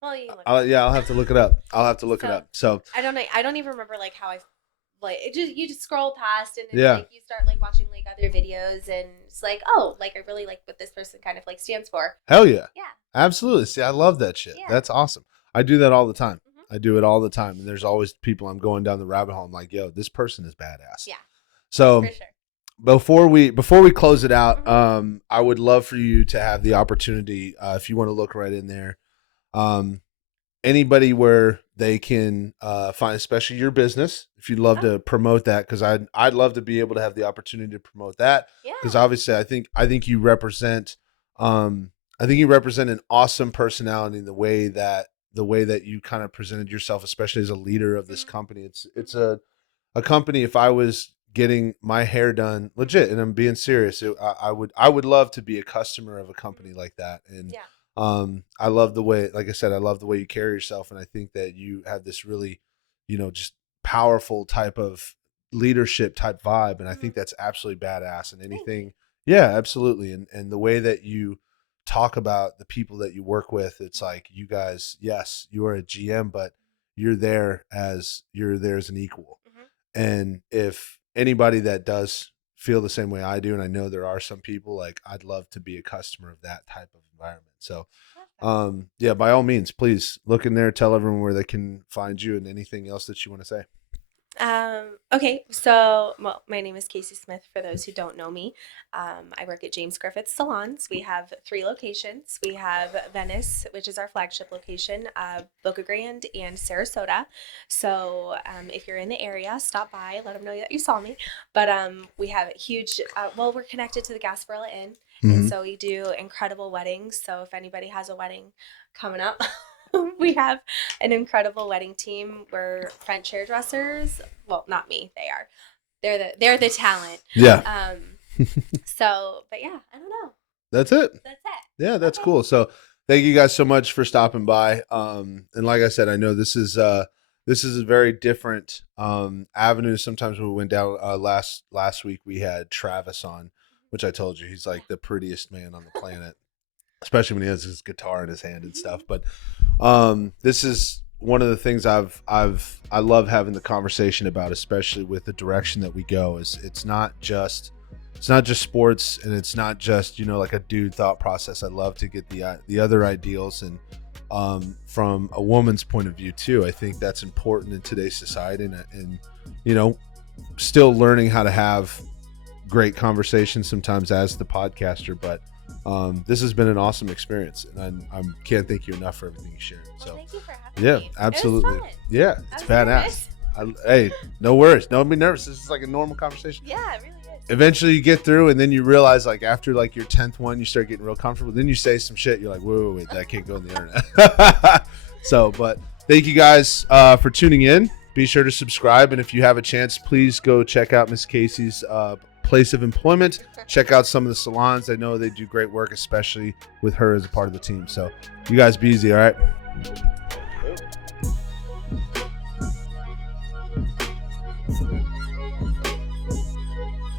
Well, I'll have to look it up. it up. So I don't know. I don't even remember like how I like it. You just scroll past, and then, like you start like watching like other videos, and it's like, oh, like I really like what this person kind of like stands for. Hell yeah. Yeah. Absolutely. See, I love that shit. Yeah. That's awesome. I do that all the time. Mm-hmm. I do it all the time, and there's always people I'm going down the rabbit hole. I'm like, yo, this person is badass. Yeah. So. For sure. Before we close it out, I would love for you to have the opportunity, if you want to look right in there, anybody where they can find, especially your business, if you'd love to promote that, because I'd love to be able to have the opportunity to promote that, because obviously I think you represent an awesome personality in the way that you kind of presented yourself, especially as a leader of this company. It's a company. If I was getting my hair done legit, and I'm being serious, I would love to be a customer of a company like that. And I love the way, like I said, I love the way you carry yourself, and I think that you have this really, just powerful type of leadership type vibe, and I think that's absolutely badass. And anything, absolutely, and the way that you talk about the people that you work with, it's like, you guys, yes, you are a GM, but you're there as an equal. And if anybody that does feel the same way I do, and I know there are some people, like, I'd love to be a customer of that type of environment. So Yeah, by all means, please look in there, tell everyone where they can find you and anything else that you want to say. Okay, so my name is Kacy Smith. For those who don't know me, I work at James Griffith Salons. We have 3 locations. We have Venice, which is our flagship location, Boca Grande, and Sarasota. So if you're in the area, stop by, let them know that you saw me. But we have a huge, we're connected to the Gasparilla Inn, and so we do incredible weddings. So if anybody has a wedding coming up, we have an incredible wedding team. We're French hairdressers. Well, not me. They are. They're the talent. Yeah. But yeah, I don't know. That's it. That's it. Yeah, that's cool. So thank you guys so much for stopping by. And like I said, I know this is a very different avenue. Sometimes when we went down last week, we had Travis on, which I told you he's like the prettiest man on the planet, especially when he has his guitar in his hand and stuff. But this is one of the things I love having the conversation about, especially with the direction that we go. Is it's not just sports, and it's not just like a dude thought process. I love to get the other ideals, and from a woman's point of view too. I think that's important in today's society, and still learning how to have great conversations sometimes as the podcaster, but this has been an awesome experience, and I can't thank you enough for everything you shared. So thank you for having me. Absolutely. It was fun. Yeah, it's badass. Hey, no worries. Don't be nervous. This is like a normal conversation. Yeah, it really is. Eventually you get through, and then you realize, like, after like your 10th one, you start getting real comfortable. Then you say some shit. You're like, wait, that can't go on the internet. So, but thank you guys for tuning in. Be sure to subscribe, and if you have a chance, please go check out Miss Kacy's place of employment. Check out some of the salons. I know they do great work, especially with her as a part of the team. So you guys be easy. All right.